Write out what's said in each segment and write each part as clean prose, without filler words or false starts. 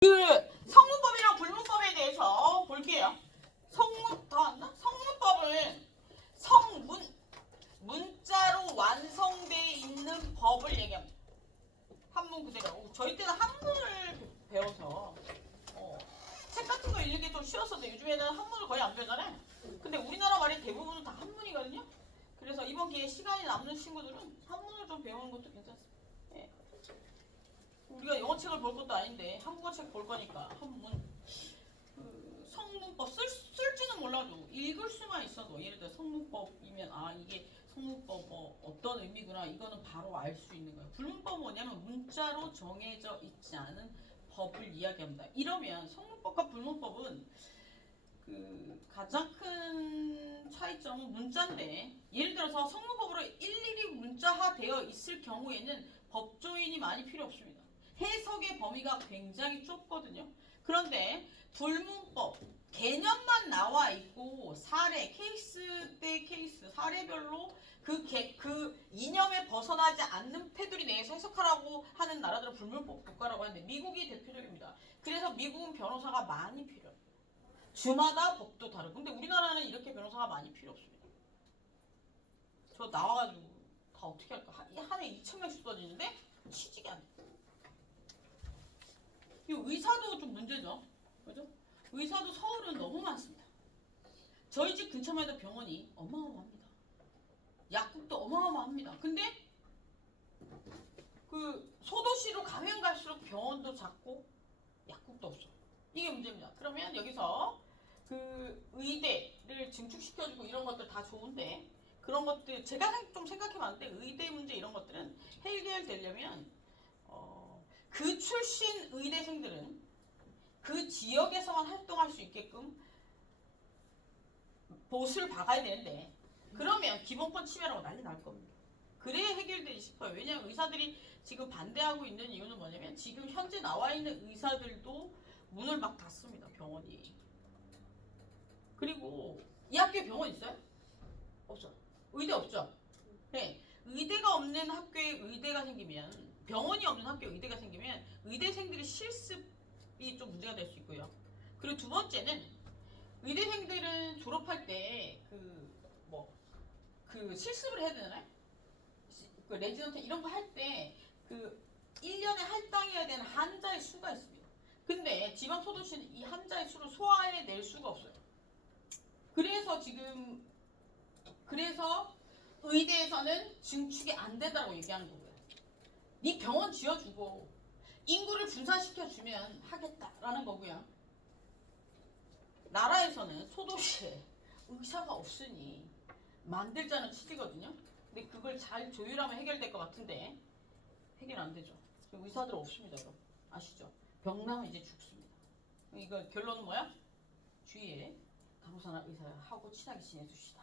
그 성문법이랑 불문법에 대해서 볼게요. 성문법은 문자로 완성되어 있는 법을 얘기합니다. 한문 그대로. 저희 때는 한문을 배워서 책 같은 거 읽는 게 좀 쉬웠어도 요즘에는 한문을 거의 안 배우잖아요. 근데 우리나라 말이 대부분은 다 한문이거든요. 그래서 이번 기회에 시간이 남는 친구들은 한문을 좀 배우는 것도 괜찮습니다. 예. 우리가 영어책을 볼 것도 아닌데 한국어책 볼 거니까 한문 성문법 쓸지는 몰라도 읽을 수만 있어도 예를 들어 성문법이면 이게 성문법 어떤 의미구나 이거는 바로 알 수 있는 거예요. 불문법은 뭐냐면 문자로 정해져 있지 않은 법을 이야기합니다. 이러면 성문법과 불문법은 가장 큰 차이점은 문자인데 예를 들어서 성문법으로 일일이 문자화되어 있을 경우에는 법조인이 많이 필요 없습니다. 해석의 범위가 굉장히 좁거든요. 그런데 불문법 개념만 나와 있고 사례 케이스 대 케이스 사례별로 그 이념에 벗어나지 않는 테두리 내에서 해석하라고 하는 나라들은 불문법 국가라고 하는데 미국이 대표적입니다. 그래서 미국은 변호사가 많이 필요해요. 주마다 법도 다르고. 근데 우리나라는 이렇게 변호사가 많이 필요 없습니다. 저 나와가지고 다 어떻게 할까? 한 해 2,000명씩 써지는데 취직이 안 돼. 이 의사도 좀 문제죠. 그죠? 의사도 서울은 너무 많습니다. 저희 집 근처만 해도 병원이 어마어마합니다. 약국도 어마어마합니다. 근데 소도시로 가면 갈수록 병원도 작고 약국도 없어. 이게 문제입니다. 그러면 여기서 의대를 증축시켜주고 이런 것들 다 좋은데 그런 것들 제가 좀 생각해봤는데 의대 문제 이런 것들은 해결되려면 그 출신 의대생들은 그 지역에서만 활동할 수 있게끔 못을 박아야 되는데 그러면 기본권 침해라고 난리 날 겁니다. 그래야 해결되지 싶어요. 왜냐하면 의사들이 지금 반대하고 있는 이유는 뭐냐면 지금 현재 나와 있는 의사들도 문을 막 닫습니다. 병원이. 그리고 이 학교에 병원 있어요? 없어. 의대 없죠? 네. 의대가 없는 학교에 의대가 생기면 병원이 없는 학교에 의대가 생기면 의대생들의 실습이 좀 문제가 될 수 있고요. 그리고 두 번째는 의대생들은 졸업할 때 실습을 해야 되잖아요? 레지던트 이런 거 할 때 1년에 할당해야 되는 한자의 수가 있습니다. 근데 지방 소도시는 이 한자의 수를 소화해낼 수가 없어요. 그래서 의대에서는 증축이 안 된다고 얘기하는 거고요. 네 병원 지어주고 인구를 분산시켜주면 하겠다라는 거고요. 나라에서는 소도시에 의사가 없으니 만들자는 취지거든요. 근데 그걸 잘 조율하면 해결될 것 같은데 해결 안 되죠. 의사들 없습니다, 여러분. 아시죠? 병 나면 이제 죽습니다. 이거 결론은 뭐야? 주위에 간호사나 의사하고 친하게 지내주시다.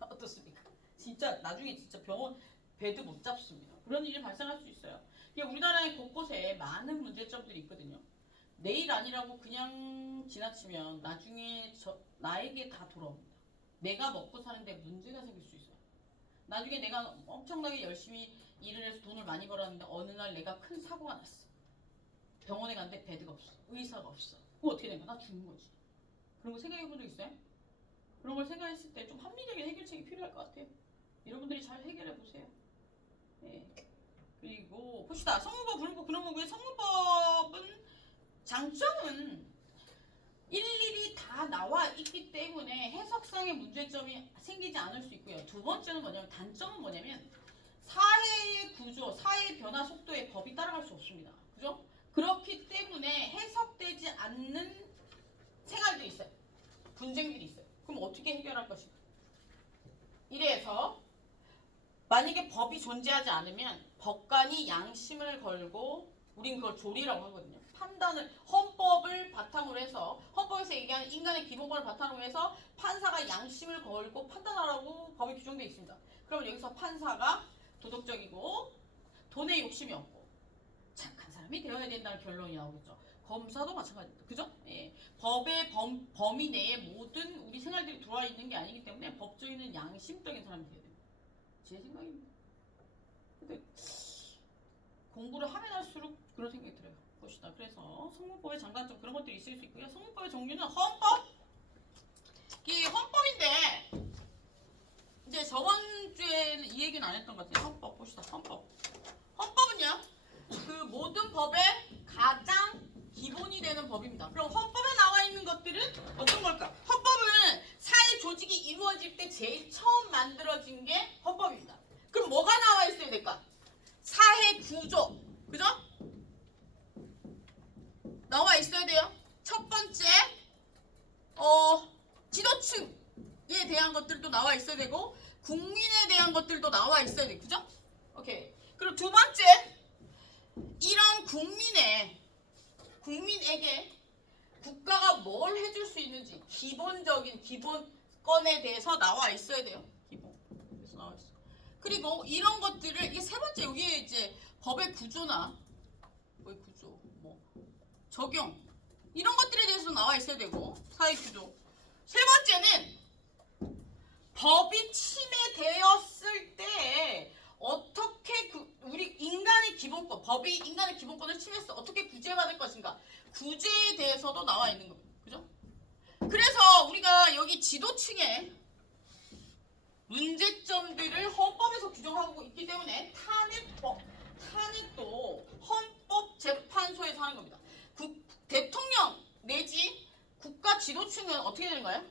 어떻습니까? 진짜 나중에 진짜 병원 베드 못 잡습니다. 그런 일이 발생할 수 있어요. 우리나라의 곳곳에 많은 문제점들이 있거든요. 내일 아니라고 그냥 지나치면 나중에 나에게 다 돌아옵니다. 내가 먹고 사는데 문제가 생길 수 있어요. 나중에 내가 엄청나게 열심히 일을 해서 돈을 많이 벌었는데 어느 날 내가 큰 사고가 났어. 병원에 갔는데 베드가 없어. 의사가 없어. 그럼 어떻게 된 거야? 나 죽는 거지. 그런 거 생각해 본 적 있어요? 그런 걸 생각했을 때 좀 합리적인 해결책이 필요할 것 같아요. 여러분들이 잘 해결해 보세요. 네. 그리고 봅시다. 성문법, 불문법, 그런 거고요. 성문법은 장점은 일일이 다 나와 있기 때문에 해석상의 문제점이 생기지 않을 수 있고요. 두 번째는 뭐냐면 단점은 뭐냐면 사회의 구조, 사회의 변화 속도에 법이 따라갈 수 없습니다. 그죠? 그렇기 때문에 해석되지 않는 생활들이 있어요. 분쟁들이 있어요. 그럼 어떻게 해결할 것인가? 이래서 만약에 법이 존재하지 않으면 법관이 양심을 걸고 우린 그걸 조리라고 하거든요. 헌법을 바탕으로 해서 헌법에서 얘기하는 인간의 기본권을 바탕으로 해서 판사가 양심을 걸고 판단하라고 법에 규정되어 있습니다. 그럼 여기서 판사가 도덕적이고 돈에 욕심이 없고 착한 사람이 되어야 된다는 결론이 나오겠죠. 검사도 마찬가지입니다. 그죠? 예. 법의 범위 내에 모든 우리 생활들이 들어와 있는 게 아니기 때문에 법조인은 양심적인 사람이 되어야 됩니다. 제 생각입니다. 근데 공부를 하면 할수록 그런 생각이 들어요. 봅시다. 그래서 성문법의 장단점 그런 것들이 있을 수 있고요. 성문법의 종류는 헌법, 이 헌법인데 이제 저번 주에는 이 얘기는 안 했던 것 같아요. 헌법 봅시다. 헌법은요, 그 모든 법의 가장 기본이 되는 법입니다. 그럼 헌법에 나와 있는 것들은 어떤 걸까? 헌법은 사회 조직이 이루어질 때 제일 처음 만들어진 게 헌법입니다. 그럼 뭐가 나와 있어야 될까? 사회 구조, 그죠? 나와 있어야 돼요. 첫 번째, 지도층에 대한 것들도 나와 있어야 되고, 국민에 대한 것들도 나와 있어야 돼, 그죠? 오케이. 그리고 두 번째, 이런 국민에게 국가가 뭘 해줄 수 있는지 기본적인 기본권에 대해서 나와 있어야 돼요. 기본. 그래서 나와 있어. 그리고 이런 것들을 이게 세 번째 여기에 이제 법의 구조나 적용 이런 것들에 대해서 나와 있어야 되고 사회 구조. 세 번째는 법이 침해되었을 때 어떻게 우리 인간의 기본권, 법이 인간의 기본권을 침해했어 어떻게 구제받을 것인가 구제에 대해서도 나와 있는 겁니다. 그죠? 그래서 우리가 여기 지도층의 문제점들을 헌법에서 규정하고 있기 때문에 탄핵도 헌법재판소에서 하는 겁니다. 대통령 내지 국가 지도층은 어떻게 되는가요?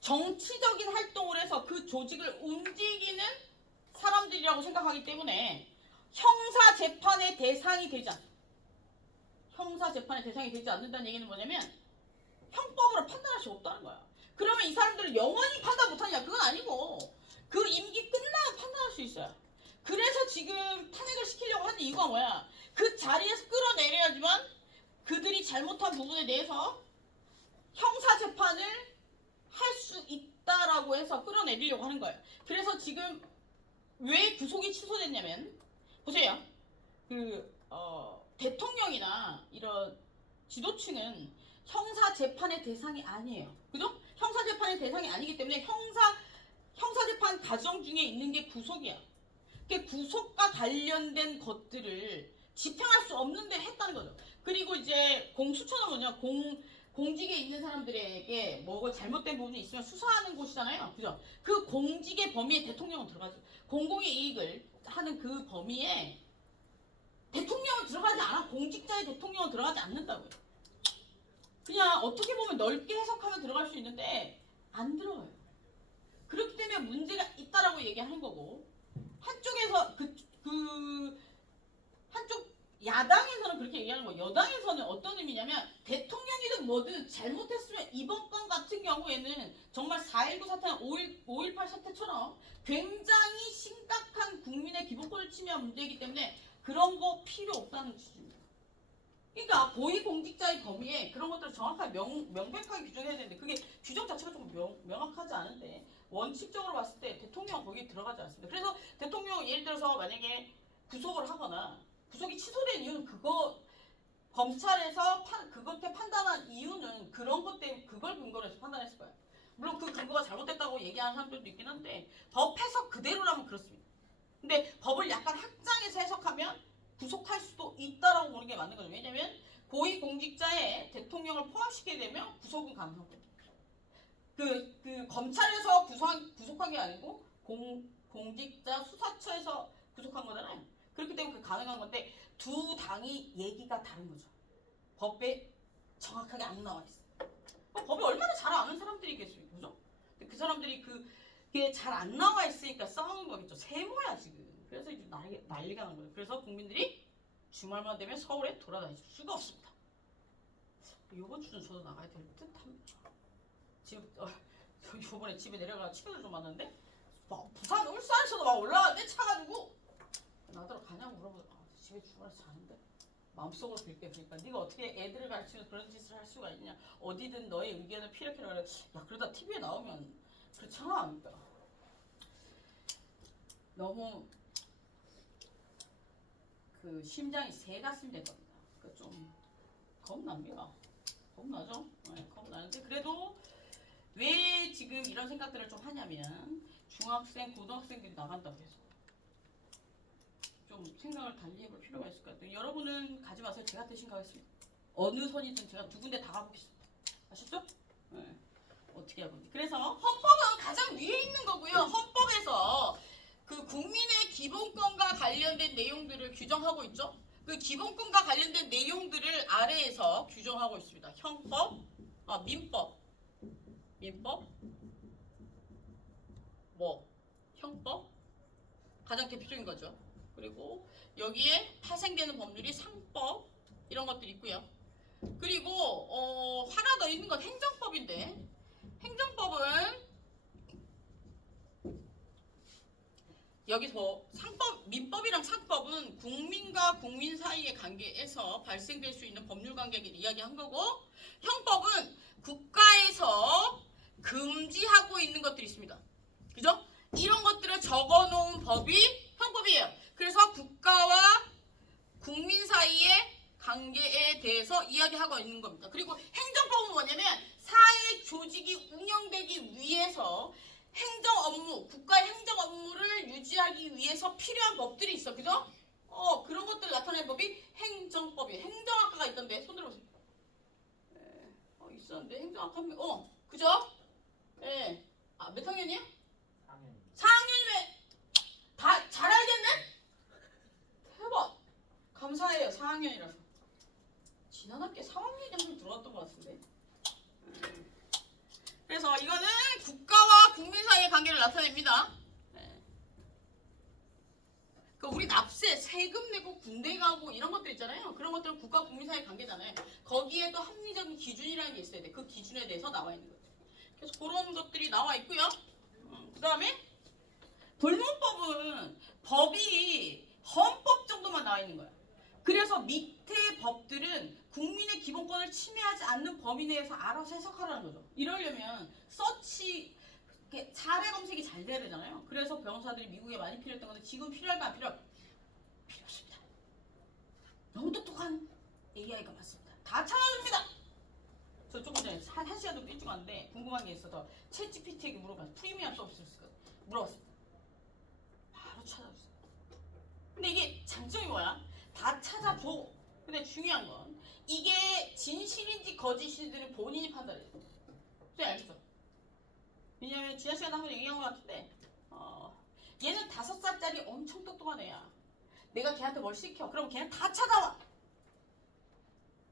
정치적인 활동을 해서 그 조직을 움직이는 사람들이라고 생각하기 때문에 형사재판의 대상이 되지 않는다는 얘기는 뭐냐면 형법으로 판단할 수 없다는 거야. 그러면 이 사람들은 영원히 판단 못하냐? 그건 아니고 그 임기 끝나면 판단할 수 있어요. 그래서 지금 탄핵을 시키려고 하는 이유가 뭐야? 그 자리에서 끌어내려야지만 그들이 잘못한 부분에 대해서 형사재판을 할 수 있다라고 해서 끌어내리려고 하는 거예요. 그래서 지금 왜 구속이 취소됐냐면 보세요. 대통령이나 이런 지도층은 형사재판의 대상이 아니에요. 그죠? 형사재판의 대상이 아니기 때문에 형사재판 과정 중에 있는 게 구속이야. 그 구속과 관련된 것들을 집행할 수 없는데 했다는 거죠. 그리고 이제 공수처는 뭐냐? 공직에 있는 사람들에게 뭐 잘못된 부분이 있으면 수사하는 곳이잖아요. 그죠? 그 공직의 범위에 대통령은 들어가죠. 공공의 이익을 하는 그 범위에 대통령은 들어가지 않아. 공직자의 대통령은 들어가지 않는다고요. 그냥 어떻게 보면 넓게 해석하면 들어갈 수 있는데 안 들어가요. 그렇기 때문에 문제가 있다라고 얘기하는 거고 한쪽에서 한쪽 야당에서는 그렇게 얘기하는 거예요. 여당에서는 어떤 의미냐면 대통령이든 뭐든 잘못했으면 이번 건 같은 경우에는 정말 4.19 사태나 5.18 사태처럼 굉장히 심각한 국민의 기본권을 침해한 문제이기 때문에 그런 거 필요 없다는 취지입니다. 그러니까 고위공직자의 범위에 그런 것들을 정확하게 명백하게 규정해야 되는데 그게 규정 자체가 좀 명확하지 않은데 원칙적으로 봤을 때 대통령 거기에 들어가지 않습니다. 그래서 대통령 예를 들어서 만약에 구속을 하거나 구속이 취소된 이유는 검찰에서 그렇게 판단한 이유는 그런 것 때문에 그걸 근거로 해서 판단했을 거예요. 물론 그 근거가 잘못됐다고 얘기하는 사람들도 있긴 한데 법 해석 그대로라면 그렇습니다. 근데 법을 약간 확장해서 해석하면 구속할 수도 있다라고 보는 게 맞는 거죠. 왜냐면 고위공직자에 대통령을 포함시키게 되면 구속은 가능한 거예요. 검찰에서 구속한 게 아니고 공직자 수사처에서 구속한 거잖아요. 그렇기 때문에 그 가능한 건데 두 당이 얘기가 다른 거죠. 법에 정확하게 안 나와 있어요. 법에 얼마나 잘 아는 사람들이겠어요, 그죠? 근데 그 사람들이 그게 잘 안 나와 있으니까 싸우는 거겠죠. 세모야 지금. 그래서 이제 난리가 난 거예요. 그래서 국민들이 주말만 되면 서울에 돌아다닐 수가 없습니다. 이번 주는 저도 나가야 될 듯합니다. 지금 이번에 집에 내려가 친구들 좀 만났는데 부산 울산에서도 막 올라왔는데 차 가지고 나더러 가냐고 물어보더라. 집에 주말에서 자는데 마음속으로 빌게. 그러니까 네가 어떻게 애들을 가르치면서 그런 짓을 할 수가 있냐. 어디든 너의 의견을 피력해라. 그래. 야 그러다 TV에 나오면 그렇잖아. 그러니까 너무 심장이 새 가슴 될 겁니다. 그러니까 좀 겁납니다. 겁나죠? 네, 겁나는데 그래도 왜 지금 이런 생각들을 좀 하냐면 중학생, 고등학생들이 나간다고 해서 좀 생각을 달리 해볼 필요가 있을 것 같아요. 여러분은 가지 마세요. 제가 대신 가겠습니다. 어느 선이든 제가 두 군데 다 가보겠습니다. 아셨죠? 네. 어떻게 해보는지. 그래서 헌법은 가장 위에 있는 거고요. 헌법에서 그 국민의 기본권과 관련된 내용들을 규정하고 있죠. 그 기본권과 관련된 내용들을 아래에서 규정하고 있습니다. 형법, 민법, 형법 가장 대표적인 거죠. 그리고 여기에 파생되는 법률이 상법 이런 것들이 있고요. 그리고 하나 더 있는 건 행정법인데 행정법은 여기서 민법이랑 상법은 국민과 국민 사이의 관계에서 발생될 수 있는 법률 관계를 이야기한 거고 형법은 국가에서 금지하고 있는 것들이 있습니다. 그죠? 이런 것들을 적어놓은 법이 형법이에요. 그래서 국가와 국민 사이의 관계에 대해서 이야기하고 있는 겁니다. 그리고 행정법은 뭐냐면 사회 조직이 운영되기 위해서 행정 업무, 국가의 행정 업무를 유지하기 위해서 필요한 법들이 있어. 그죠? 그런 것들을 나타내는 법이 행정법이에요. 행정학과가 있던데 손 들어보세요. 있었는데 행정학과 그죠? 예. 몇 학년이야? 4학년이면 다 잘 알겠네? 대박. 감사해요. 4학년이라서. 지난 학기에 3학년이 한 명 들어갔던 것 같은데. 그래서 이거는 국가와 국민 사이의 관계를 나타냅니다. 우리 납세, 세금 내고 군대 가고 이런 것들 있잖아요. 그런 것들은 국가 국민 사이의 관계잖아요. 거기에도 합리적인 기준이라는 게 있어야 돼. 그 기준에 대해서 나와 있는 거죠. 그래서 그런 것들이 나와 있고요. 그 다음에 불문법은 법이 헌법 정도만 나와 있는 거야. 그래서 밑에 법들은 국민의 기본권을 침해하지 않는 범위 내에서 알아서 해석하라는 거죠. 이러려면 서치 사례 검색이 잘 돼야 되잖아요. 그래서 변호사들이 미국에 많이 필요했던 건데 지금 필요할까 안 필요할까? 필요 없습니다. 너무 똑똑한 AI가 많습니다. 다 찾아줍니다. 저 조금 전에 한 시간 정도 일찍 왔는데 궁금한 게 있어서 챗 GPT에게 물어봤어요. 프리미엄 서비스 물어봤습니다. 바로 찾아줬어요. 근데 이게 장점이 뭐야? 다 찾아줘. 근데 중요한 건 이게 진실인지 거짓인지를 본인이 판단해요. 네, 알겠죠? 왜냐면 지난 시간에 한번 얘기한 것 같은데 얘는 5살짜리 엄청 똑똑한 애야. 내가 걔한테 뭘 시켜. 그럼 걔는 다 찾아와.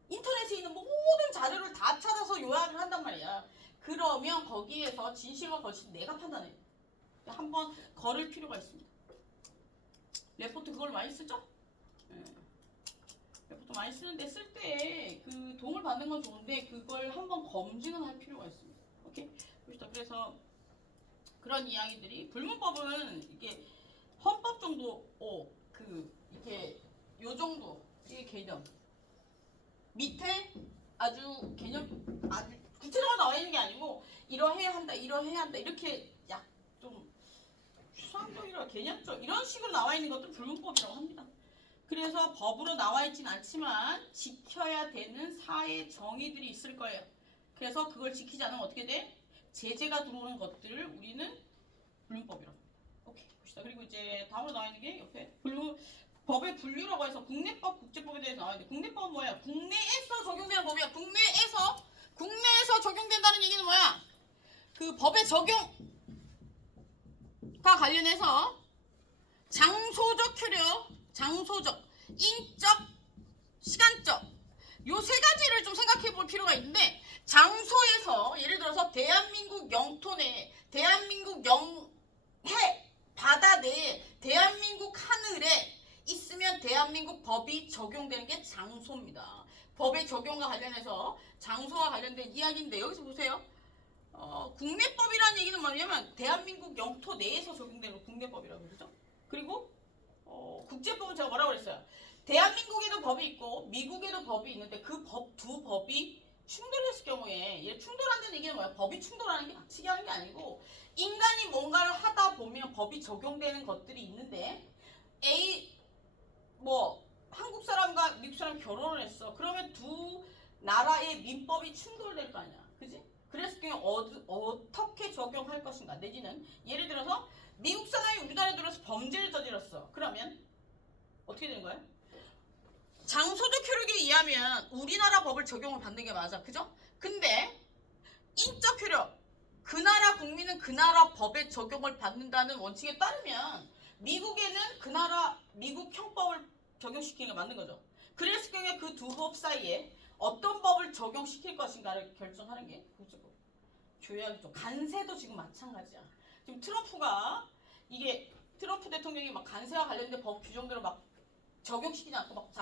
인터넷에 있는 모든 자료를 다 찾아서 요약을 한단 말이야. 그러면 거기에서 진실과 거짓 내가 판단해. 한번 걸을 필요가 있습니다. 레포트 그걸 많이 쓰죠? 네. 레포트 많이 쓰는데 쓸 때 그 도움을 받는 건 좋은데 그걸 한번 검증은 할 필요가 있습니다. 오케이? 그래서 그런 이야기들이 불문법은 이게 헌법 정도 이렇게 요 정도 이게 개념 밑에 아주 개념 아주 구체적으로 나와 있는 게 아니고 이러해야 한다 이렇게 약 좀 추상적이라 개념적 이런 식으로 나와 있는 것도 불문법이라고 합니다. 그래서 법으로 나와 있진 않지만 지켜야 되는 사회 정의들이 있을 거예요. 그래서 그걸 지키지 않으면 어떻게 돼? 제재가 들어오는 것들을 우리는 불문법이라고 합니다. 오케이 봅시다. 그리고 이제 다음으로 나와 있는 게 옆에 법의 분류라고 해서 국내법, 국제법에 대해서 나와 있는데 국내법은 뭐야? 국내에서 적용되는 법이야. 국내에서 적용된다는 얘기는 뭐야? 그 법의 적용과 관련해서 장소적 효력, 장소적, 인적, 시간적 요 세 가지를 좀 생각해 볼 필요가 있는데 장소에서 예를 들어서 대한민국 영토 내 대한민국 영해 바다 내에 대한민국 하늘에 있으면 대한민국 법이 적용되는 게 장소입니다. 법의 적용과 관련해서 장소와 관련된 이야기인데 여기서 보세요. 국내법이라는 얘기는 뭐냐면 대한민국 영토 내에서 적용되는 국내법이라고 그러죠. 그리고 국제법은 제가 뭐라고 그랬어요? 대한민국에도 법이 있고 미국에도 법이 있는데 그 두 법이 충돌했을 경우에 얘 충돌한다는 얘기는 뭐야? 법이 충돌하는 게 박치기 하는 게 아니고 인간이 뭔가를 하다 보면 법이 적용되는 것들이 있는데 한국 사람과 미국 사람이 결혼을 했어. 그러면 두 나라의 민법이 충돌될 거 아니야. 그지? 그랬을 경우에 어떻게 적용할 것인가 내지는 예를 들어서 미국 사람이 우리나라에 들어서 범죄를 저질렀어. 그러면 어떻게 되는 거예요? 장소적 효력에 의하면 우리나라 법을 적용을 받는 게 맞아. 그죠? 근데 인적 효력, 그 나라 국민은 그 나라 법의 적용을 받는다는 원칙에 따르면 미국에는 그 나라 미국 형법을 적용시키는 게 맞는 거죠. 그랬을 경우에 그 두 법 사이에 어떤 법을 적용시킬 것인가를 결정하는 게 국제법. 조약이죠. 간세도 지금 마찬가지야. 지금 트럼프가 이게 트럼프 대통령이 막 간세와 관련된 법 규정대로 막 적용시키지 않고 막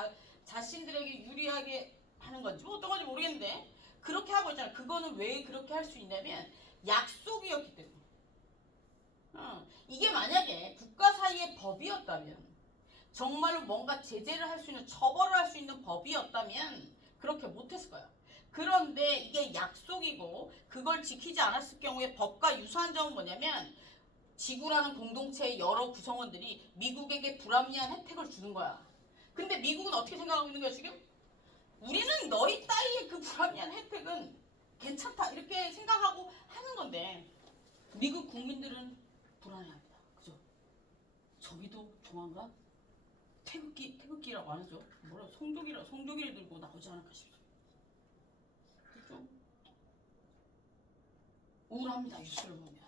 자신들에게 유리하게 하는 건지 뭐 어떤 건지 모르겠는데 그렇게 하고 있잖아. 그거는 왜 그렇게 할 수 있냐면 약속이었기 때문에. 이게 만약에 국가 사이의 법이었다면 정말로 뭔가 제재를 할 수 있는 처벌을 할 수 있는 법이었다면 그렇게 못했을 거야. 그런데 이게 약속이고 그걸 지키지 않았을 경우에 법과 유사한 점은 뭐냐면 지구라는 공동체의 여러 구성원들이 미국에게 불합리한 혜택을 주는 거야. 근데 미국은 어떻게 생각하고 있는 거야 지금? 우리는 너희 따위의 그 불합리한 혜택은 괜찮다 이렇게 생각하고 하는 건데 미국 국민들은 불안해합니다. 그죠? 저기도 조만간 태극기라고 안 하죠. 뭐라 송조기를 들고 나오지 않을까 싶어요. 좀 우울합니다. 뉴스를 보면.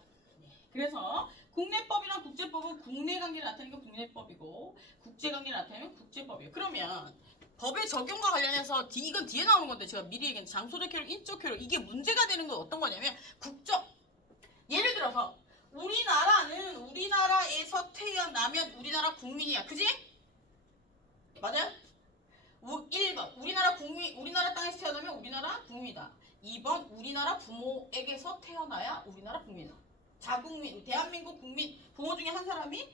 네. 그래서 국내법이랑 국제법은 국내 관계를 나타내는 게 국내법이고 국제 관계를 나타내는 게 국제법이에요. 그러면 법의 적용과 관련해서 이건 뒤에 나오는 건데 제가 미리 얘기한 장소적 효력, 인적 효력 이게 문제가 되는 건 어떤 거냐면 국적. 예를 들어서 우리나라는 우리나라에서 태어나면 우리나라 국민이야. 그지? 맞아요? 1번 우리나라 땅에서 태어나면 우리나라 국민이다. 2번 우리나라 부모에게서 태어나야 우리나라 국민이다. 자국민, 대한민국 국민 부모 중에 한 사람이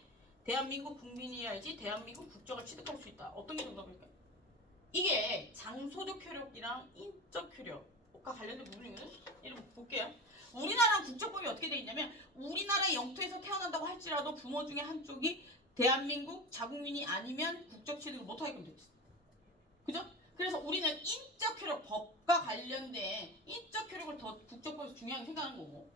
대한민국 국민이어야지 대한민국 국적을 취득할 수 있다. 어떤 게 정답일까요? 이게 장소적 효력이랑 인적 효력과 관련된 부분이거든. 여러분 볼게요. 우리나라 국적법이 어떻게 되어 있냐면 우리나라 영토에서 태어난다고 할지라도 부모 중에 한쪽이 대한민국 자국민이 아니면 국적 취득을 못하게끔 되어 있어. 그죠? 그래서 우리는 인적 효력 법과 관련된 인적 효력을 더 국적법에서 중요하게 생각하는 거고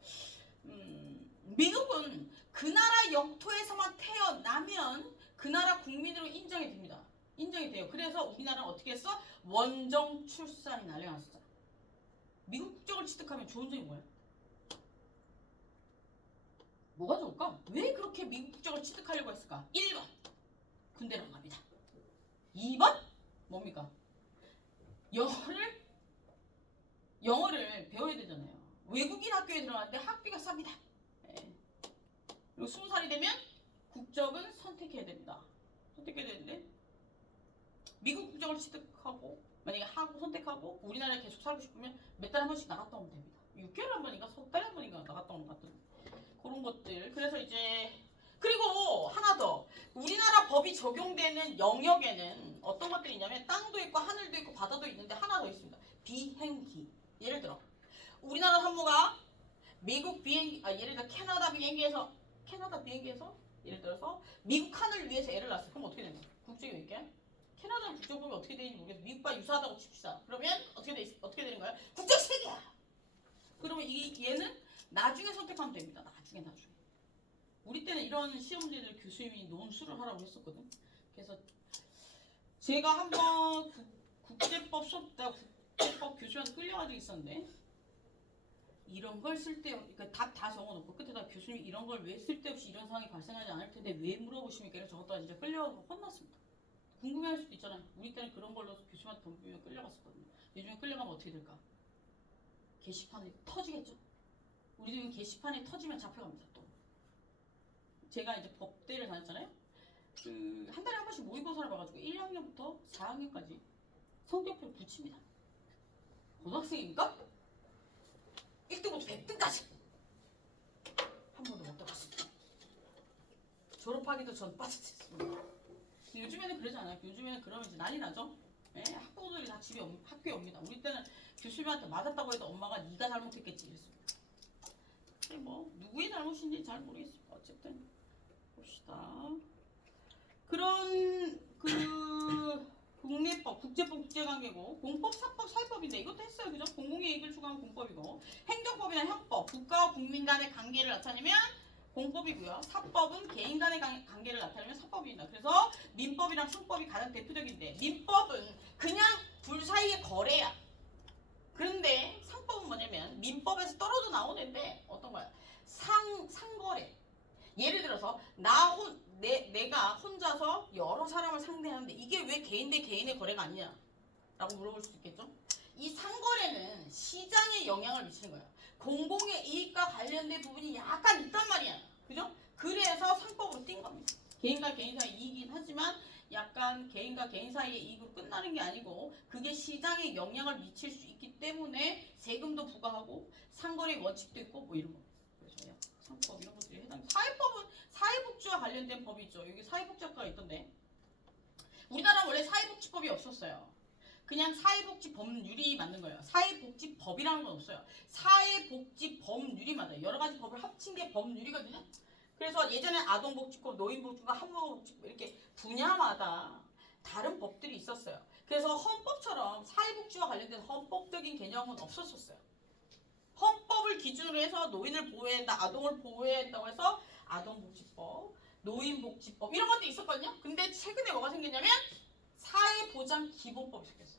미국은 그 나라 영토에서만 태어나면 그 나라 국민으로 인정이 됩니다. 인정이 돼요. 그래서 우리나라는 어떻게 했어? 원정 출산이 난리가 났었잖아. 미국 국적을 취득하면 좋은 점이 뭐야? 뭐가 좋을까? 왜 그렇게 미국 국적을 취득하려고 했을까? 1번 군대를 안 갑니다. 2번 뭡니까? 영어를 배워야 되잖아요. 외국인 학교에 들어갔는데 학비가 쌉니다. 네. 그리고 20살이 되면 국적은 선택해야 됩니다. 선택해야 되는데 미국 국적을 취득하고 만약에 하고 선택하고 우리나라에 계속 살고 싶으면 몇 달에 한 번씩 나갔다 오면 됩니다. 6개월에 한 번인가 석 달에 한 번인가 나갔다 오는 것 같은 그런 것들. 그래서 이제 그리고 하나 더 우리나라 법이 적용되는 영역에는 어떤 것들이 있냐면 땅도 있고 하늘도 있고 바다도 있는데 하나 더 있습니다. 비행기. 예를 들어 우리나라 산모가 미국 비행기 예를 들어 캐나다 비행기에서 예를 들어서 미국 하늘 위에서 애를 낳았어. 그럼 어떻게 되는 거야? 국적이 왜 있게? 캐나다 국적법이 어떻게 되는지 모르겠어. 미국과 유사하다고 칩시다. 그러면 어떻게 되는 거야? 국적 취득이야. 그러면 얘는 나중에 선택하면 됩니다. 나중에. 우리 때는 이런 시험 문제를 교수님이 논술을 하라고 했었거든. 그래서 제가 한번 국제법 수업 때 국제법 교수한테 끌려가지고 있었는데 이런 걸 그러니까 답 다 적어놓고 끝에다 교수님 이런 걸 왜 쓸데없이 이런 상황이 발생하지 않을 텐데 왜 물어보십니까? 이런 적었다가 진짜 끌려가서 혼났습니다. 궁금해할 수도 있잖아요. 우리 때는 그런 걸로 교수한테 덤비면 끌려갔었거든요. 요즘에 끌려가면 어떻게 될까? 게시판에 터지겠죠? 우리 집은 게시판에 터지면 잡혀갑니다. 또 제가 이제 법대를 다녔잖아요. 한 달에 한 번씩 모의고사를 봐가지고 1학년부터 4학년까지 성적표를 붙입니다. 고등학생이니까 1등부터 100등까지 한 번도 못 떠봤습니다. 졸업하기도 전 빠듯했습니다. 요즘에는 그러지 않아요. 요즘에는 그러면 이제 난리 나죠. 예? 학부모들이 다 학교에 옵니다. 우리 때는 교수님한테 맞았다고 해도 엄마가 네가 잘못했겠지 이랬습니다. 근데 뭐 누구의 잘못인지 잘 모르겠습니다. 어쨌든 봅시다. 그런 국내법, 국제법, 국제관계고 공법, 사법, 사회법인데 이것도 했어요. 그죠? 공공의 이익을 추구하는 공법이고 행정법이나 형법, 국가와 국민 간의 관계를 나타내면 공법이고요. 사법은 개인 간의 관계를 나타내면 사법입니다. 그래서 민법이랑 상법이 가장 대표적인데 민법은 그냥 둘 사이의 거래야. 그런데 상법은 뭐냐면 민법에서 떨어져 나오는데 어떤 거야? 상거래. 예를 들어서 내가 혼자서 여러 사람을 상대하는데 이게 왜 개인 대 개인의 거래가 아니냐? 라고 물어볼 수 있겠죠? 이 상거래는 시장에 영향을 미치는 거예요. 공공의 이익과 관련된 부분이 약간 있단 말이야. 그죠? 그래서 상법으로 띈 겁니다. 개인과 개인 사이 이익이긴 하지만 약간 개인과 개인 사이의 이익으로 끝나는 게 아니고 그게 시장에 영향을 미칠 수 있기 때문에 세금도 부과하고 상거래 원칙도 있고 뭐 이런 거. 그래서요. 상법 이런 것들이 해당. 사회법은 사회복지와 관련된 법이죠. 여기 사회복지학과가 있던데. 우리나라 원래 사회복지법이 없었어요. 그냥 사회복지법률이 맞는 거예요. 사회복지법이라는 건 없어요. 사회복지법률이 맞아요. 여러 가지 법을 합친 게 법률이거든요. 그래서 예전에 아동복지법, 노인복지법, 한국복지법 이렇게 분야마다 다른 법들이 있었어요. 그래서 헌법처럼 사회복지와 관련된 헌법적인 개념은 없었었어요. 헌법을 기준으로 해서 노인을 보호해야 아동을 보호해야 한다고 해서 아동복지법, 노인복지법 이런 것도 있었거든요. 근데 최근에 뭐가 생겼냐면 사회보장기본법이 생겼어요.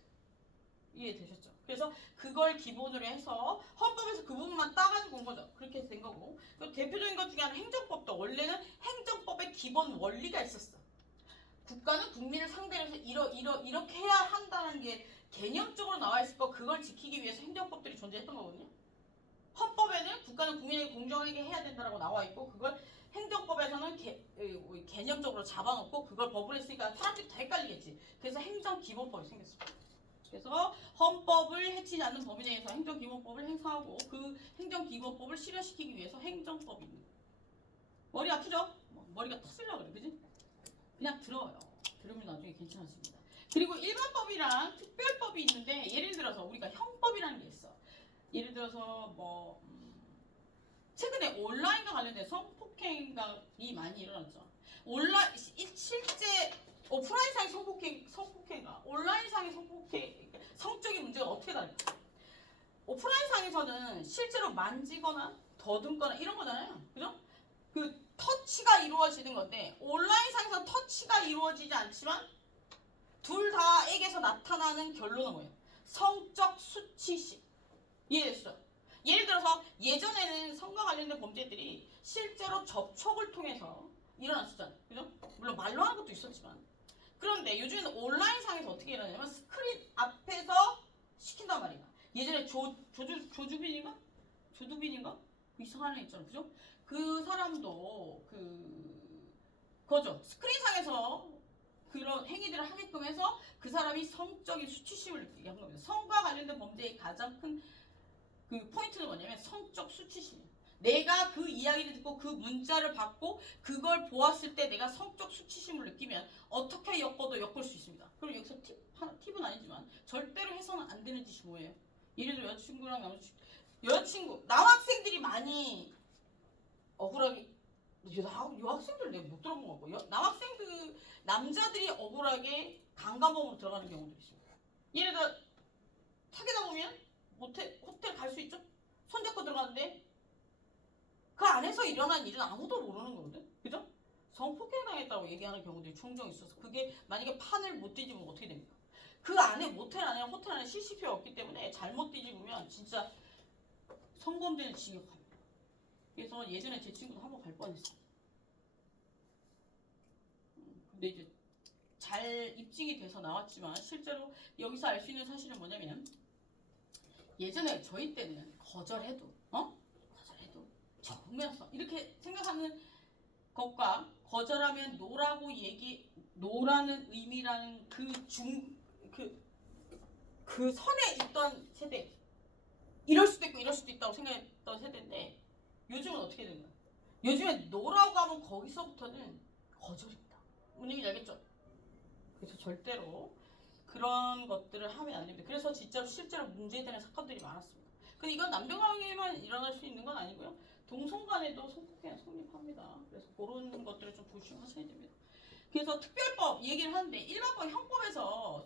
이해되셨죠? 그래서 그걸 기본으로 해서 헌법에서 그 부분만 따가지고 온 거죠. 그렇게 된 거고. 대표적인 것 중에 하나 행정법도 원래는 행정법의 기본 원리가 있었어. 국가는 국민을 상대로 해서 이렇게 해야 한다는 게 개념적으로 나와 있을 거 그걸 지키기 위해서 행정법들이 존재했던 거거든요. 헌법에는 국가는 국민에게 공정하게 해야 된다고 나와 있고 그걸 행정법에서는 개념적으로 잡아놓고 그걸 법으로 했으니까 사람들이 다 헷갈리겠지. 그래서 행정기본법이 생겼습니다. 그래서 헌법을 해치지 않는 범위 내에서 행정기본법을 행사하고 그 행정기본법을 실현시키기 위해서 행정법이 있는 거예요. 머리 아프죠? 머리가 터질라 그래, 그지? 그냥 들어요. 들으면 나중에 괜찮아집니다. 그리고 일반법이랑 특별법이 있는데 예를 들어서 우리가 형법이라는 게 있어. 예를 들어서 최근에 온라인과 관련된 성폭행이 많이 일어났죠. 실제 오프라인상의 성폭행과 온라인상의 성폭행, 성적인 문제가 어떻게 다를까? 오프라인상에서는 실제로 만지거나 더듬거나 이런 거잖아요. 그죠? 그 터치가 이루어지는 건데 온라인상에서 터치가 이루어지지 않지만 둘 다에게서 나타나는 결론은 뭐예요? 성적 수치심. 이해됐죠? 예를 들어서 예전에는 성과 관련된 범죄들이 실제로 접촉을 통해서 일어났었잖아요. 그죠? 물론 말로 하는 것도 있었지만. 그런데 요즘에는 온라인상에서 어떻게 일어나냐면 스크린 앞에서 시킨단 말이야. 예전에 조주빈인가? 조두빈인가? 이상한 애 있잖아. 그죠? 그 사람도 그거죠. 스크린상에서 그런 행위들을 하게끔 해서 그 사람이 성적인 수치심을 느끼게 한 겁니다. 성과 관련된 범죄의 가장 큰 그 포인트는 뭐냐면 성적 수치심이에요. 내가 그 이야기를 듣고 그 문자를 받고 그걸 보았을 때 내가 성적 수치심을 느끼면 어떻게 엮어도 엮을 수 있습니다. 그럼 여기서 팁은 아니지만 절대로 해서는 안 되는 짓이 뭐예요? 예를 들어 여자친구랑 여자친구 남학생들이 많이 억울하게 여학생들 내가 못 들어본 것 같고 남자들이 억울하게 강간범으로 들어가는 경우도 있습니다. 예를 들어 사귀다 보면 호텔 갈 수 있죠? 손잡고 들어갔는데 그 안에서 일어난 일은 아무도 모르는 거거든. 그죠? 성폭행 당했다고 얘기하는 경우들이 종종 있어서 그게 만약에 판을 못 뒤집으면 어떻게 됩니까? 그 안에 호텔 안에 CCTV가 없기 때문에 잘못 뒤집으면 진짜 성범죄는 징역합니다. 그래서 예전에 제 친구도 한번 갈 뻔했어요. 근데 이제 잘 입증이 돼서 나왔지만 실제로 여기서 알 수 있는 사실은 뭐냐면 예전에 저희 때는 거절해도 정면서 이렇게 생각하는 것과 거절하면 노라는 의미라는 그 선에 있던 세대 이럴 수도 있고 이럴 수도 있다고 생각했던 세대인데 요즘은 어떻게 되는 거야? 요즘엔 노라고 하면 거기서부터는 거절입니다. 무슨 얘기인지 알겠죠? 그래서 절대로 그런 것들을 하면 안 됩니다. 그래서 실제로 문제되는 사건들이 많았습니다. 근데 이건 남녀간에만 일어날 수 있는 건 아니고요. 동성 간에도 성폭행이 성립합니다. 그래서 그런 것들을 좀 조심하셔야 됩니다. 그래서 특별법 얘기를 하는데 일반법 형법에서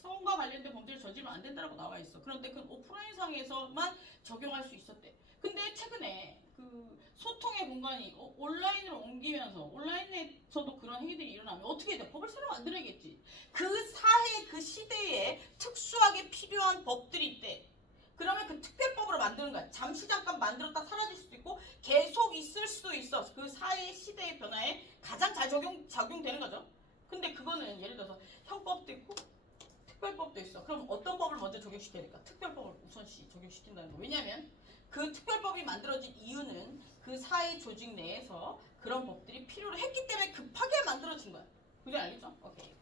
성과 관련된 범죄를 저지르면 안 된다고 나와 있어. 그런데 그 오프라인상에서만 적용할 수 있었대. 근데 최근에 그 소통의 공간이 온라인으로 옮기면서 온라인에서도 그런 행위들이 일어나면 어떻게 해야 돼? 법을 새로 만들어야겠지. 그 사회 그 시대에 특수하게 필요한 법들이 있대. 그러면 그 특별법으로 만드는 거야. 잠시 잠깐 만들었다 사라질 수도 있고 계속 있을 수도 있어. 그 사회 시대의 변화에 가장 잘 적용되는 거죠. 근데 그거는 예를 들어서 형법도 있고 특별법도 있어. 그럼 어떤 법을 먼저 적용시켜야 될까? 특별법을 우선시 적용시킨다는 거. 왜냐하면 그 특별법이 만들어진 이유는 그 사회 조직 내에서 그런 법들이 필요로 했기 때문에 급하게 만들어진 거야. 그게 알겠죠? 오케이.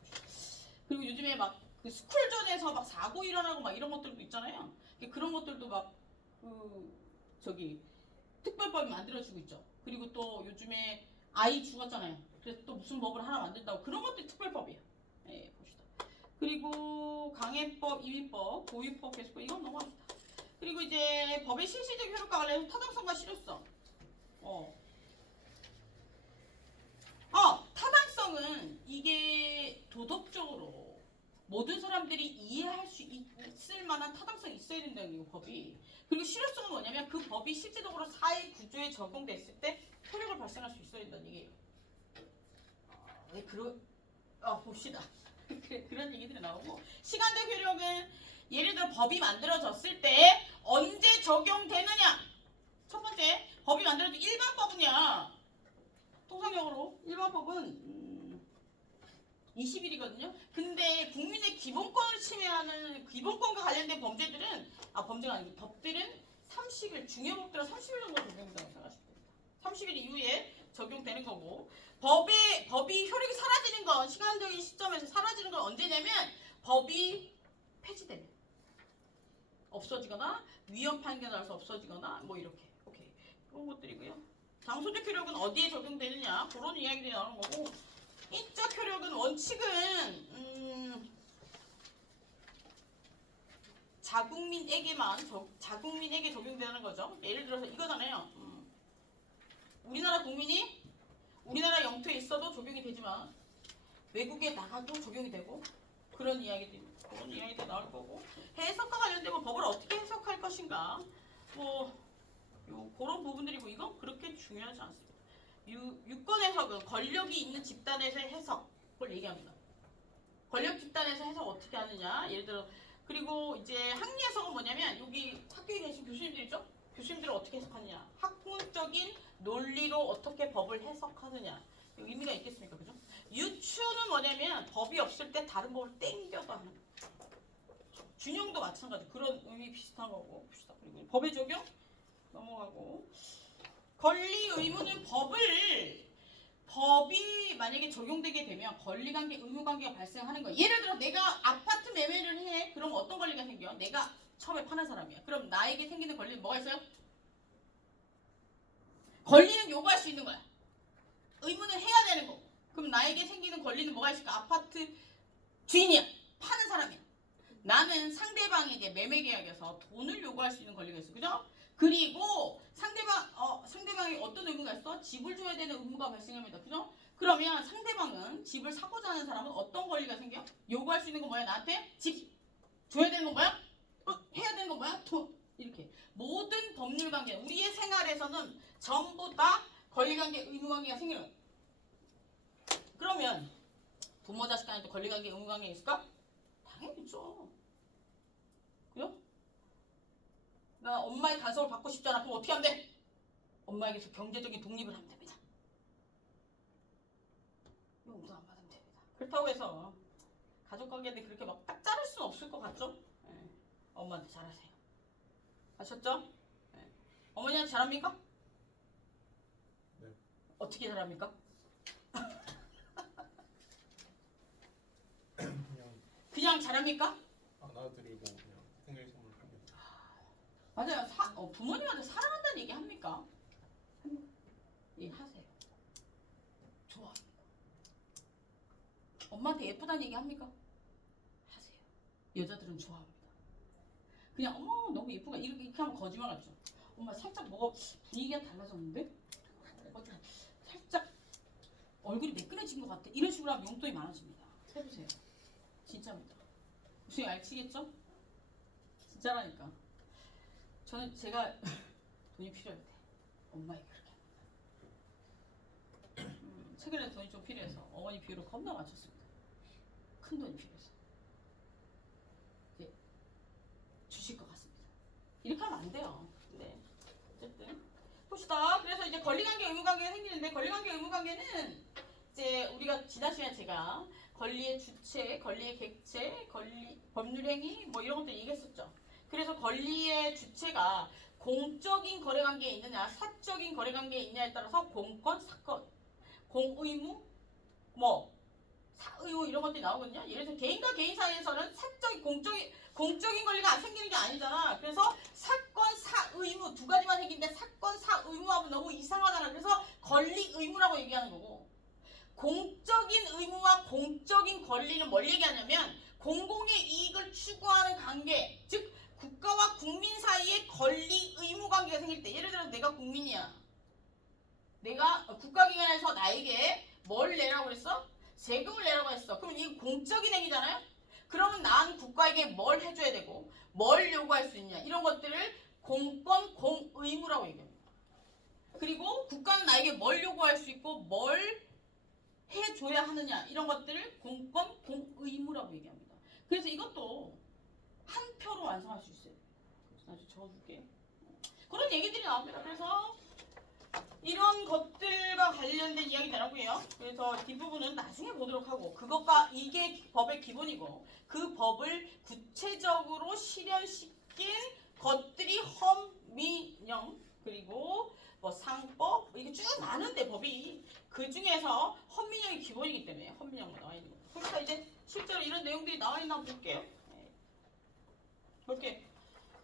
그리고 요즘에 막 그 스쿨존에서 막 사고 일어나고 막 이런 것들도 있잖아요. 그런 것들도 막 그 저기 특별법이 만들어지고 있죠. 그리고 또 요즘에 아이 죽었잖아요. 그래서 또 무슨 법을 하나 만든다고 그런 것도 특별법이에요. 예, 봅시다. 그리고 강해법, 이위법, 고유법, 개수법 이건 넘어갑시다. 그리고 이제 법의 실질적 효력과 관련해서 타당성과 실효성. 타당성은 이게 도덕적으로 모든 사람들이 이해할 수 있을 만한 타당성이 있어야 된다는 거 법이. 그리고 실효성은 뭐냐면 그 법이 실제적으로 사회 구조에 적용됐을 때 효력을 발생할 수 있어야 된다는 얘기예요. 왜 봅시다. 그런 얘기들이 나오고 시간적 효력은 예를 들어 법이 만들어졌을 때 언제 적용되느냐. 첫 번째 법이 만들어진 일반법은요. 통상적으로 일반법은 20일이거든요. 근데 국민의 기본권을 침해하는 기본권과 관련된 범죄들은 범죄가 아니고 법들은 30일 중요법들은 30일 정도 적용된다고 생각하시면 됩니다. 30일 이후에 적용되는 거고 법이 효력이 사라지는 건 시간적인 시점에서 사라지는 건 언제냐면 법이 폐지되면 없어지거나 위헌 판결 나서 없어지거나 뭐 이렇게 오케이 그런 것들이고요. 장소적 효력은 어디에 적용되느냐 그런 이야기들이 나오는 거고 인적 효력은 원칙은 자국민에게 적용되는 거죠. 예를 들어서 이거잖아요. 우리나라 국민이 우리나라 영토에 있어도 적용이 되지만 외국에 나가도 적용이 되고 그런 이야기들이 나올 거고 해석과 관련된 법을 어떻게 해석할 것인가 그런 부분들이고 이건 그렇게 중요하지 않습니다. 유권 해석은 권력이 있는 집단에서의 해석을 얘기합니다. 권력 집단에서 해석 어떻게 하느냐 예를 들어 그리고 이제 학리 해석은 뭐냐면 여기 학교에 계신 교수님들 있죠? 교수님들은 어떻게 해석하느냐 학문적인 논리로 어떻게 법을 해석하느냐 의미가 있겠습니까? 그죠? 유추는 뭐냐면 법이 없을 때 다른 법을 땡겨도 하는 거죠. 준용도 마찬가지 그런 의미 비슷한 거고 그리고 법의 적용 넘어가고 권리 의무는 법이 만약에 적용되게 되면 권리관계, 의무관계가 발생하는 거야. 예를 들어 내가 아파트 매매를 해. 그럼 어떤 권리가 생겨? 내가 처음에 파는 사람이야. 그럼 나에게 생기는 권리는 뭐가 있어요? 권리는 요구할 수 있는 거야. 의무는 해야 되는 거고. 그럼 나에게 생기는 권리는 뭐가 있을까? 아파트 주인이야. 파는 사람이야. 나는 상대방에게 매매 계약에서 돈을 요구할 수 있는 권리가 있어. 그죠? 그리고 상대방이 어떤 의무가 있어? 집을 줘야 되는 의무가 발생합니다. 그죠? 그러면 상대방은 집을 사고자 하는 사람은 어떤 권리가 생겨? 요구할 수 있는 건 뭐야? 나한테 집 줘야 되는 건 뭐야? 해야 되는 건 뭐야? 돈. 이렇게 모든 법률 관계 우리의 생활에서는 전부 다 권리관계, 의무관계가 생기는 거야. 그러면 부모 자식 간에도 권리관계, 의무관계 있을까? 당연히 있죠. 그죠? 나 엄마의 간섭을 받고 싶잖아. 그럼 어떻게 하면 돼? 엄마에게서 경제적인 독립을 하면 됩니다. 용서 안 받으면 됩니다. 그렇다고 해서 가족관계인데 그렇게 막 딱 자를 수는 없을 것 같죠? 네. 엄마한테 잘하세요. 아셨죠? 네. 어머니한테 잘합니까? 네. 어떻게 잘합니까? 그냥 잘합니까? 안아드리고 그냥 생일 선물 합니다. 맞아요. 부모님한테 사랑한다는 얘기 합니까? 예, 하세요. 좋아합니다. 엄마한테 예쁘다는 얘기 합니까? 하세요. 여자들은 좋아합니다. 그냥 어머 너무 예쁘다 이렇게 하면 거짓말하죠. 엄마 살짝 뭐가 분위기가 달라졌는데? 살짝 얼굴이 매끈해진 것 같아. 이런 식으로 하면 용돈이 많아집니다. 해보세요. 진짜입니다. 무슨 알치겠죠? 진짜라니까. 제가 돈이 필요할 때 엄마에게 그렇게 합니다. 최근에 돈이 좀 필요해서 어머니 비율을 겁나 맞췄습니다. 큰 돈이 필요해서. 예, 주실 것 같습니다. 이렇게 하면 안 돼요. 네. 어쨌든 봅시다. 그래서 이제 권리관계 의무관계가 생기는데 권리관계 의무관계는 이제 우리가 지난 시간에 제가 권리의 주체, 권리의 객체, 법률행위 뭐 이런 것들 얘기했었죠. 그래서 권리의 주체가 공적인 거래관계에 있느냐 사적인 거래관계에 있느냐에 따라서 공권, 사건, 공의무, 뭐 사의무 이런 것들이 나오거든요. 예를 들어서 개인과 개인 사이에서는 사적인 공적인 권리가 안 생기는 게 아니잖아. 그래서 사건, 사의무 두 가지만 생기는데 사건, 사의무하면 너무 이상하잖아. 그래서 권리, 의무라고 얘기하는 거고 공적인 의무와 공적인 권리는 뭘 얘기하냐면 공공의 이익을 추구하는 관계, 즉 국가와 국민 사이에 권리, 의무 관계가 생길 때 예를 들어서 내가 국민이야. 내가 국가기관에서 나에게 뭘 내라고 그랬어? 세금을 내라고 했어. 그럼 이게 공적인 행위잖아요? 그러면 난 국가에게 뭘 해줘야 되고 뭘 요구할 수 있냐 이런 것들을 공권, 공의무라고 얘기합니다. 그리고 국가는 나에게 뭘 요구할 수 있고 뭘 해줘야 하느냐 이런 것들을 공권, 공의무라고 얘기합니다. 그래서 이것도 한 표로 완성할 수 있어요. 나중에 적어줄게. 그런 얘기들이 나옵니다. 그래서 이런 것들과 관련된 이야기 나누고요. 그래서 뒷부분은 나중에 보도록 하고 그것과 이게 법의 기본이고 그 법을 구체적으로 실현시킨 것들이 헌민령 그리고 뭐 상법 이게 쭉 많은데 법이 그 중에서 헌민령이 기본이기 때문에 헌민령만 나와 있는 거예요. 그러니까 이제 실제로 이런 내용들이 나와 있나 볼게요. 네. 볼게.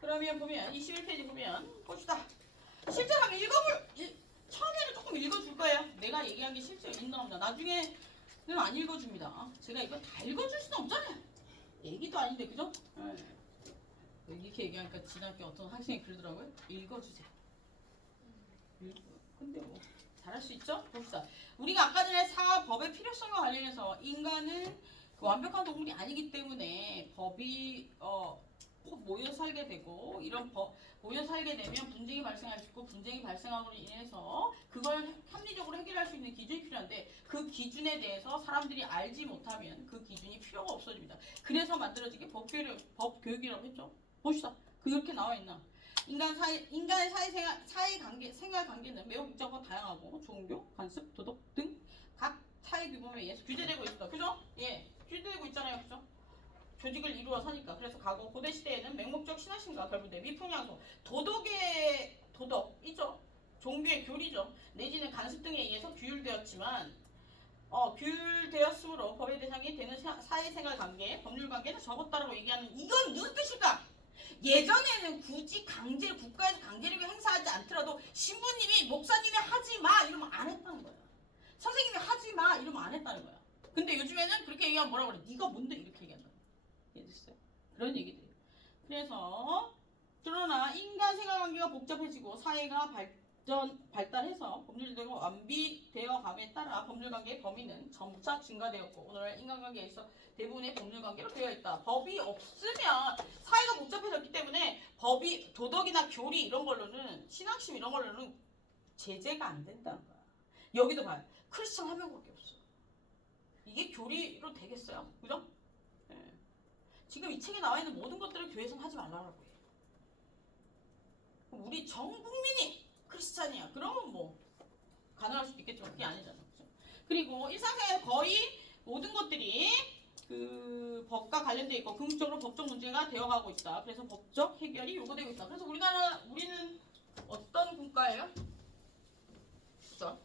그러면 보면 21페이지 보면 봅시다. 실제로 한번 처음에는 조금 읽어줄 거예요. 내가 얘기한 게 실제로 있나 없나. 나중에는 안 읽어줍니다. 제가 이거 다 읽어줄 수는 없잖아요. 얘기도 아닌데 그죠? 네. 이렇게 얘기하니까 지난주에 어떤 학생이 그러더라고요. 읽어주세요. 근데 뭐 잘할 수 있죠? 봅시다. 우리가 아까 전에 사법의 필요성과 관련해서 인간은 그 완벽한 동물이 아니기 때문에 법이 모여 살게 되고 이런 모여 살게 되면 분쟁이 발생할 수 있고 분쟁이 발생함으로 인해서 그걸 합리적으로 해결할 수 있는 기준이 필요한데 그 기준에 대해서 사람들이 알지 못하면 그 기준이 필요가 없어집니다. 그래서 만들어진 게 법교육이라고 했죠. 봅시다. 그렇게 나와 있나? 인간의 생활 관계는 매우 복잡하고 다양하고 종교, 관습, 도덕 등 각 사회 규범에 의해서 규제되고 있어. 그죠? 예, 규제되고 있잖아요. 그죠? 조직을 이루어 사니까. 그래서 과거 고대 시대에는 맹목적 신화심과 결부된 위풍양소, 도덕이죠. 종교의 교리죠. 내지는 관습 등에 의해서 규율되었지만 규율되었으므로 법의 대상이 되는 사회생활 관계, 법률 관계는 적었다라고 얘기하는 이건 무슨 뜻일까? 예전에는 굳이 국가에서 강제력을 행사하지 않더라도 신부님이 목사님이 하지 마 이러면 안 했다는 거야. 선생님이 하지 마 이러면 안 했다는 거야. 근데 요즘에는 그렇게 얘기하면 뭐라고 그래? 네가 뭔데 이렇게 얘기한다. 이해됐어요? 그런 얘기들이에요. 그래서 그러나 인간 생활관계가 복잡해지고 사회가 발달해서 법률제도가 완비되어 감에 따라 법률관계의 범위는 점차 증가되었고 오늘날 인간관계에 있어 대부분의 법률관계로 되어 있다. 법이 없으면 사회가 복잡해졌기 때문에 법이 도덕이나 교리 이런 걸로는 신앙심 이런 걸로는 제재가 안 된다는 거야. 여기도 봐요. 크리스천 한 명밖에 없어. 이게 교리로 되겠어요? 그죠? 네. 지금 이 책에 나와 있는 모든 것들을 교회에서는 하지 말라고 해요. 우리 전 국민이 크리스찬이야. 그러면 뭐 가능할 수도 있겠지만 그게 아니잖아. 그렇죠? 그리고 일상생활 거의 모든 것들이 그 법과 관련되어 있고 궁극적으로 법적 문제가 되어가고 있다. 그래서 법적 해결이 요구되고 있다. 그래서 우리는 어떤 국가예요? 그렇죠?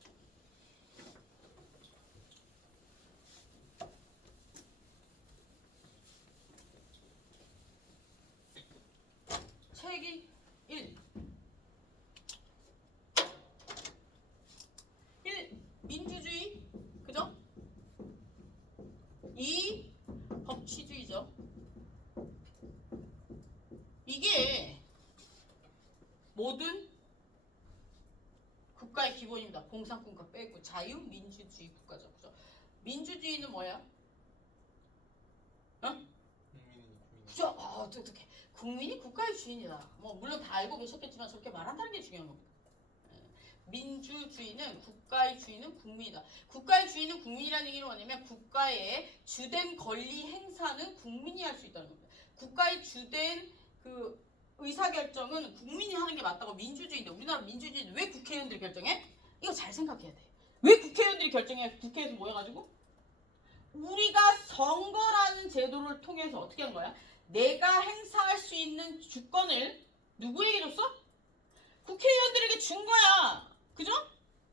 책이 1. 민주주의, 그죠? 2. 법치주의죠. 이게 모든 국가의 기본입니다. 공산국가 빼고 자유민주주의 국가죠. 그죠? 민주주의는 뭐야? 어? 그죠? 어떻게 국민이 국가의 주인이다. 뭐 물론 다 알고 계셨겠지만 저렇게 말한다는 게 중요한 겁니다. 민주주의는 국가의 주인은 국민이다. 국가의 주인은 국민이라는 얘기는 뭐냐면 국가의 주된 권리 행사는 국민이 할 수 있다는 겁니다. 국가의 주된 그 의사결정은 국민이 하는 게 맞다고 민주주의인데 우리나라 민주주의는 왜 국회의원들이 결정해? 이거 잘 생각해야 돼. 왜 국회의원들이 결정해? 국회에서 모여가지고? 우리가 선거라는 제도를 통해서 어떻게 한 거야? 내가 행사할 수 있는 주권을 누구에게 줬어? 국회의원들에게 준 거야. 그죠?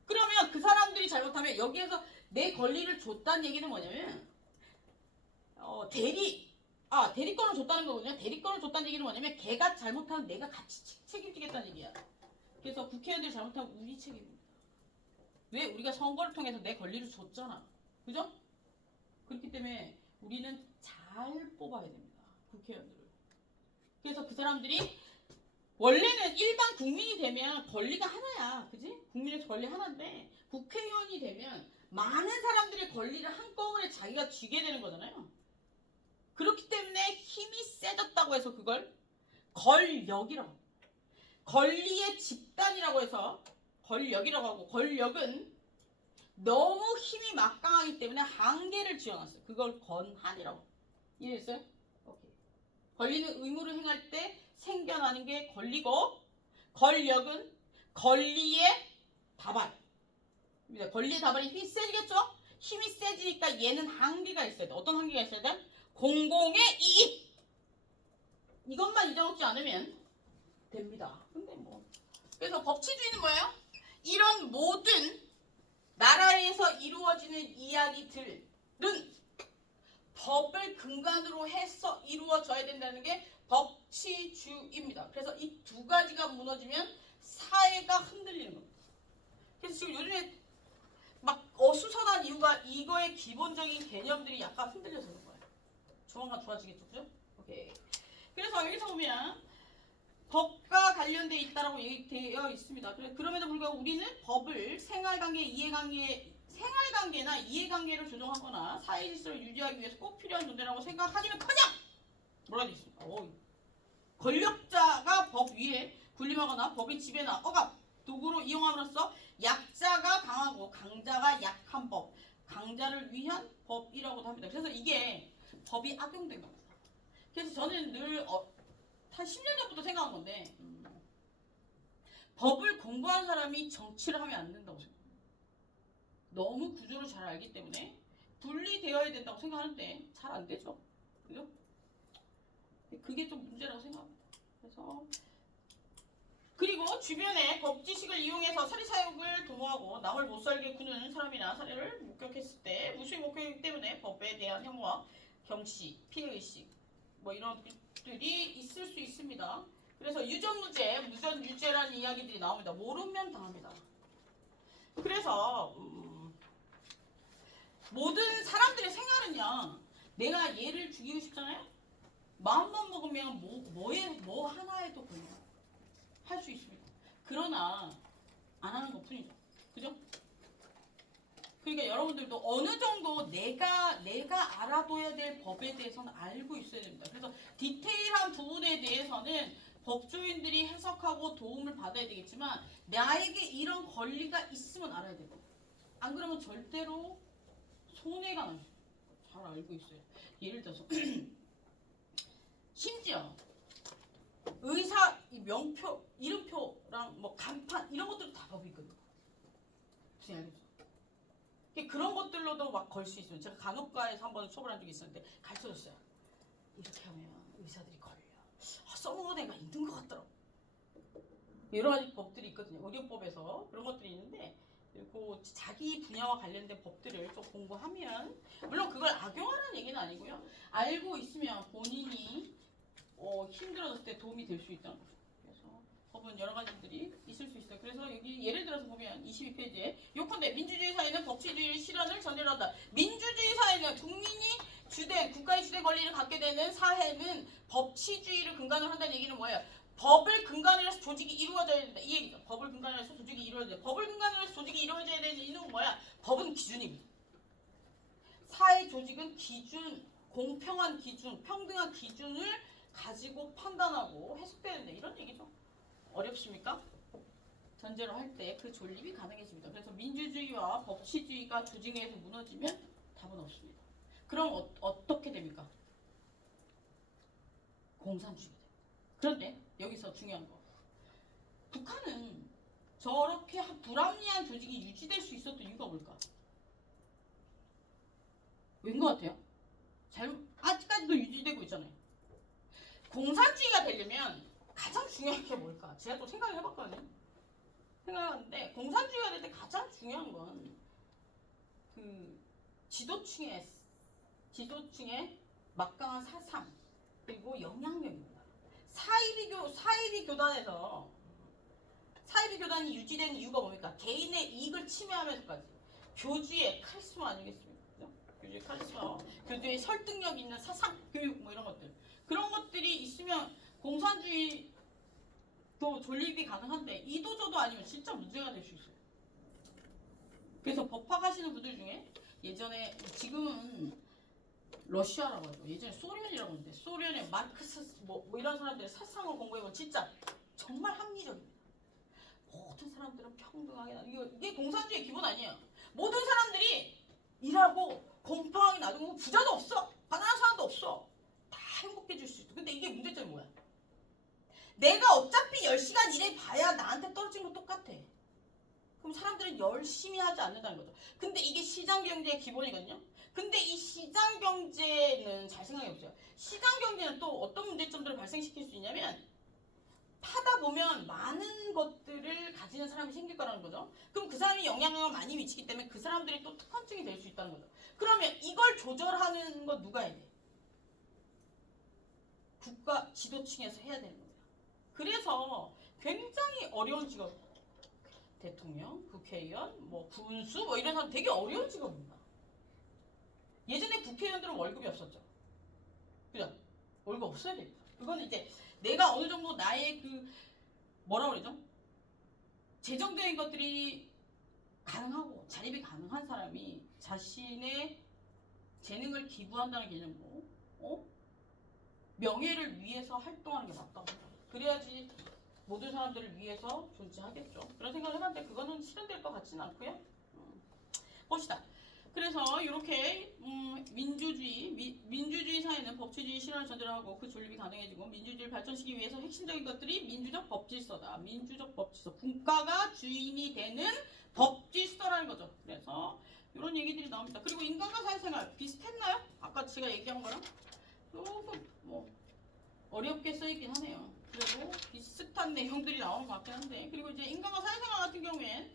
그러면 그 사람들이 잘못하면 여기에서 내 권리를 줬다는 얘기는 뭐냐면 대리권을 줬다는 거거든요. 대리권을 줬다는 얘기는 뭐냐면 걔가 잘못하면 내가 같이 책임지겠다는 얘기야. 그래서 국회의원들이 잘못하면 우리 책임입니다. 왜? 우리가 선거를 통해서 내 권리를 줬잖아. 그죠? 그렇기 때문에 우리는 잘 뽑아야 됩니다. 국회의원들을. 그래서 그 사람들이 원래는 일반 국민이 되면 권리가 하나야. 그지? 국민의 권리 하나인데 국회의원이 되면 많은 사람들의 권리를 한꺼번에 자기가 쥐게 되는 거잖아요. 그렇기 때문에 힘이 세졌다고 해서 그걸 권력이라고. 권리의 집단이라고 해서 권력이라고 하고 권력은 너무 힘이 막강하기 때문에 한계를 지어놨어요. 그걸 권한이라고. 이해했어요? 오케이. 권리는 의무를 행할 때 생겨나는 게 권리고 권력은 권리의 다발입니다. 권리의 다발이 힘이 세지겠죠? 힘이 세지니까 얘는 한계가 있어야 돼. 어떤 한계가 있어야 돼? 공공의 이익! 이것만 잊어먹지 않으면 됩니다. 근데 뭐 그래서 법치주의는 뭐예요? 이런 모든 나라에서 이루어지는 이야기들은 법을 근간으로 해서 이루어져야 된다는 게 법치주의입니다. 그래서 이 두 가지가 무너지면 사회가 흔들리는 겁니다. 그래서 지금 요즘에 막 어수선한 이유가 이거의 기본적인 개념들이 약간 흔들려서 그런 거예요. 조만간 좋아지겠죠? 그죠? 오케이. 그래서 여기서 보면 법과 관련돼 있다라고 얘기되어 있습니다. 그럼에도 불구하고 우리는 법을 생활관계나 이해관계를 조정하거나 사회 질서를 유지하기 위해서 꼭 필요한 존재라고 생각하기는커녕 뭐라 되어 있습니까? 권력자가 법 위에 군림하거나 법의 지배나 억압, 도구로 이용함으로써 약자가 강하고 강자가 약한 법, 강자를 위한 법이라고도 합니다. 그래서 이게 법이 악용된 겁니다. 그래서 저는 늘 한 10년 전부터 생각한 건데 법을 공부한 사람이 정치를 하면 안 된다고 생각합니다. 너무 구조를 잘 알기 때문에 분리되어야 된다고 생각하는데 잘 안 되죠. 그죠? 그게 좀 문제라고 생각합니다. 그리고 주변에 법 지식을 이용해서 사리 사욕을 도모하고 남을 못살게 구는 사람이나 사례를 목격했을 때 무수히 목격이기 때문에 법에 대한 혐오와 경시, 피해의식 뭐 이런 것들이 있을 수 있습니다. 그래서 유전무죄, 무전유죄라는 이야기들이 나옵니다. 모르면 당합니다. 그래서 모든 사람들의 생활은요, 내가 얘를 죽이고 싶잖아요. 마음만 먹으면 뭐 하나에도 그냥 할 수 있습니다. 그러나 안 하는 것뿐이죠. 그죠? 그러니까 여러분들도 어느 정도 내가 알아둬야 될 법에 대해서는 알고 있어야 됩니다. 그래서 디테일한 부분에 대해서는 법조인들이 해석하고 도움을 받아야 되겠지만 나에게 이런 권리가 있으면 알아야 되고 안 그러면 절대로 손해가 나요. 잘 알고 있어요. 예를 들어서 심지어 의사 명표, 이름표랑 뭐 간판 이런 것들도 다 법이 있거든요. 무슨 알겠죠? 그런 것들로도 막 걸 수 있어요. 제가 간호과에서 한번 수업을 한 적이 있었는데 가르쳐줬어요. 이렇게 하면 의사들이 걸려. 써먹은 애가 있는 것 같더라고. 여러 가지 법들이 있거든요. 의료법에서 그런 것들이 있는데 그리고 자기 분야와 관련된 법들을 좀 공부하면 물론 그걸 악용하라는 얘기는 아니고요. 알고 있으면 본인이 힘들어졌을 때 도움이 될 수 있다는 거죠. 그래서 법은 여러 가지들이 있을 수 있어요. 그래서 여기 예를 들어서 보면 22페이지에 요컨대 민주주의 사회는 법치주의 실현을 전제로 한다. 민주주의 사회는 국가의 주된 권리를 갖게 되는 사회는 법치주의를 근간으로 한다는 얘기는 뭐예요? 법을 근간으로 해서 조직이 이루어져야 된다. 이 얘기죠. 법을 근간으로 해서 조직이 이루어져야 된다. 법을 근간으로 해서 조직이 이루어져야 되는 이유는 뭐야? 법은 기준입니다. 사회 조직은 기준, 공평한 기준, 평등한 기준을 가지고 판단하고 해석되는데 이런 얘기죠. 어렵습니까? 전제로 할 때 그 존립이 가능해집니다. 그래서 민주주의와 법치주의가 조직 내에서 무너지면 답은 없습니다. 그럼 어떻게 됩니까? 공산주의가 됩니다. 그런데 여기서 중요한 거. 북한은 저렇게 불합리한 조직이 유지될 수 있었던 이유가 뭘까? 왜인 것 같아요? 아직까지도 유지되고 있잖아요. 공산주의가 되려면 가장 중요한 게 뭘까? 제가 또 생각을 해봤거든요. 생각해봤는데 공산주의가 될 때 가장 중요한 건 그 지도층의 막강한 사상 그리고 영향력입니다. 사이비 교단이 유지되는 이유가 뭡니까? 개인의 이익을 침해하면서까지 교주의 카리스마 아니겠습니까? 그죠? 교주의 카리스마, 교주의 설득력 있는 사상, 교육 뭐 이런 것들 그런 것들이 있으면 공산주의도 존립이 가능한데 이도저도 아니면 진짜 문제가 될 수 있어요. 그래서 법학하시는 분들 중에 예전에 지금은 러시아라고 하죠. 예전에 소련이라고 했는데 소련의 마르크스 뭐 이런 사람들의 사상을 공부해보면 진짜 정말 합리적입니다. 모든 사람들은 평등하게 이게 공산주의 기본 아니에요. 모든 사람들이 일하고 공평하게 놔두고 부자도 없어. 가난한 사람도 없어. 다 행복해질 수 있어. 근데 이게 문제점이 뭐야? 내가 어차피 10시간 일해봐야 나한테 떨어진 거 똑같아. 그럼 사람들은 열심히 하지 않는다는 거죠. 근데 이게 시장경제의 기본이거든요. 근데 이 시장경제는 잘 생각해보세요. 시장경제는 또 어떤 문제점들을 발생시킬 수 있냐면 하다 보면 많은 것들을 가지는 사람이 생길 거라는 거죠. 그럼 그 사람이 영향력을 많이 미치기 때문에 그 사람들이 또 특권층이 될 수 있다는 거죠. 그러면 이걸 조절하는 거 누가 해야 돼? 국가 지도층에서 해야 되는 겁니다. 그래서 굉장히 어려운 직업. 대통령, 국회의원, 뭐 군수 뭐 이런 사람 되게 어려운 직업입니다. 예전에 국회의원들은 월급이 없었죠. 그죠? 월급 없어야 됩니다. 그거는 이제 내가 어느 정도 나의 그 뭐라 그러죠? 재정적인 것들이 가능하고 자립이 가능한 사람이 자신의 재능을 기부한다는 개념으로 명예를 위해서 활동하는 게 맞다고 생각해요. 그래야지 모든 사람들을 위해서 존재하겠죠. 그런 생각을 해봤는데 그거는 실현될 것 같지는 않고요. 봅시다. 그래서 이렇게 민주주의 사회는 법치주의 실현을 전제로 하고 그 존립이 가능해지고 민주주의를 발전시키기 위해서 핵심적인 것들이 민주적 법질서다. 민주적 법질서. 국가가 주인이 되는 법질서라는 거죠. 그래서 이런 얘기들이 나옵니다. 그리고 인간과 사회생활 비슷했나요? 아까 제가 얘기한 거랑 조금 뭐 어렵게 써있긴 하네요. 그래도 비슷한 내용들이 나오는 것 같긴 한데 그리고 이제 인간과 사회생활 같은 경우엔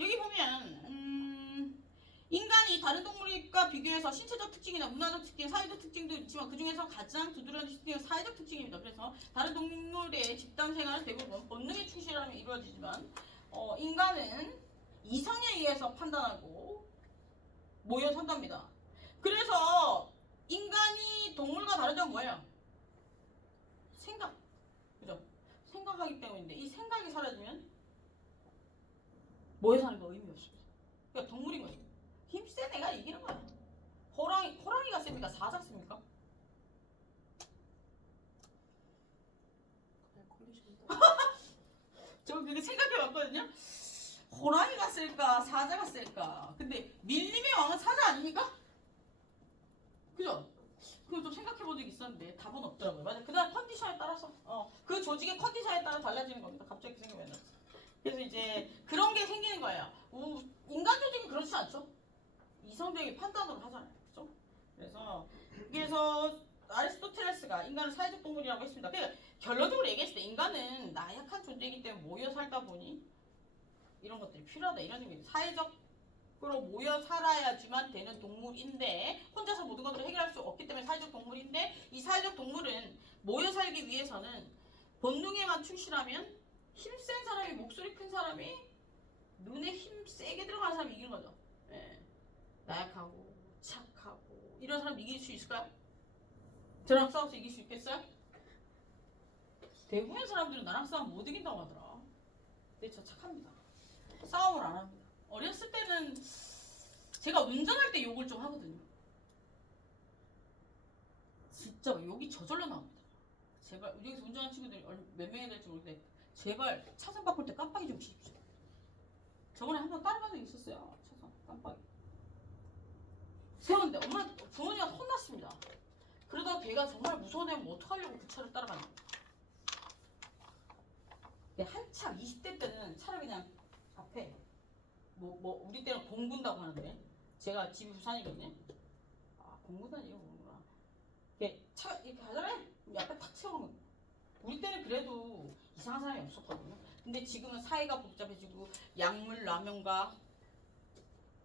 여기 보면 인간이 다른 동물과 비교해서 신체적 특징이나 문화적 특징, 사회적 특징도 있지만 그 중에서 가장 두드러진 특징은 사회적 특징입니다. 그래서 다른 동물의 집단 생활은 대부분 본능에 충실하면 이루어지지만 인간은 이성에 의해서 판단하고 모여 산답니다. 그래서 인간이 동물과 다른 점은 뭐예요? 생각. 그죠? 생각하기 때문인데 이 생각이 사라지면 모여 사는 거 의미 없습니다. 그러니까 동물인 거죠. 힘센 애가 이기는 거야. 호랑이가 셉니까? 사자 셉니까? 저 그게 생각해봤거든요. 호랑이가 셀까? 사자가 셀까? 근데 밀림의 왕은 사자 아닙니까? 그죠? 그거 좀 생각해본 적이 있었는데 답은 없더라고요. 맞아. 그다음 컨디션에 따라서 그 조직의 컨디션에 따라 달라지는 겁니다. 갑자기 생각이 났어. 그래서 이제 그런 게 생기는 거예요. 인간 조직은 그렇지 않죠? 이성적인 판단으로 하잖아요. 그죠? 그래서 아리스토텔레스가 인간은 사회적 동물이라고 했습니다. 그러니까 결론적으로 얘기했을 때 인간은 나약한 존재이기 때문에 모여 살다 보니 이런 것들이 필요하다 이런 얘기예요. 사회적으로 모여 살아야지만 되는 동물인데 혼자서 모든 것들을 해결할 수 없기 때문에 사회적 동물인데 이 사회적 동물은 모여 살기 위해서는 본능에만 충실하면 힘센 사람이 목소리 큰 사람이 눈에 힘 세게 들어가는 사람이 이기는 거죠. 예. 나약하고 착하고 이런 사람 이길 수 있을까요? 저랑 싸워서 이길 수 있겠어요? 대부분의 사람들은 나랑 싸움 못 이긴다고 하더라. 근데 저 착합니다. 싸움을 안 합니다. 어렸을 때는 제가 운전할 때 욕을 좀 하거든요. 진짜 욕이 저절로 나옵니다. 제발 여기서 운전하는 친구들이 몇 명이 될지 모르겠는데 제발 차선 바꿀 때 깜빡이 좀 켜십시오. 저번에 한 번 따라간 적 있었어요. 차선 깜빡이. 세웠는데 엄마 부모님한테 혼났습니다. 그러다가 걔가 정말 무서운 애면 어떡하려고 그 차를 따라가냐. 한참 20대 때는 차를 그냥 앞에 우리 때는 공군다고 하는데 제가 집이 부산이거든요. 아 공군다니요 공군구나. 차 이렇게 하잖아요. 앞에 탁 세우는 거예요. 우리 때는 그래도 이상한 사람이 없었거든요. 근데 지금은 사회가 복잡해지고 약물 남용과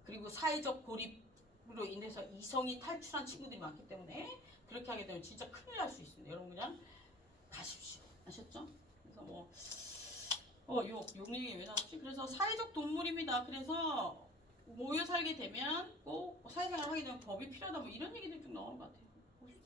그리고 사회적 고립으로 인해서 이성이 탈출한 친구들이 많기 때문에 그렇게 하게 되면 진짜 큰일 날 수 있습니다. 여러분 그냥 가십시오. 아셨죠? 그래서 욕 얘기 왜 나왔지? 그래서 사회적 동물입니다. 그래서 모여 살게 되면 꼭 사회생활 하게 되면 법이 필요하다 뭐 이런 얘기들 좀 나오는 것 같아요.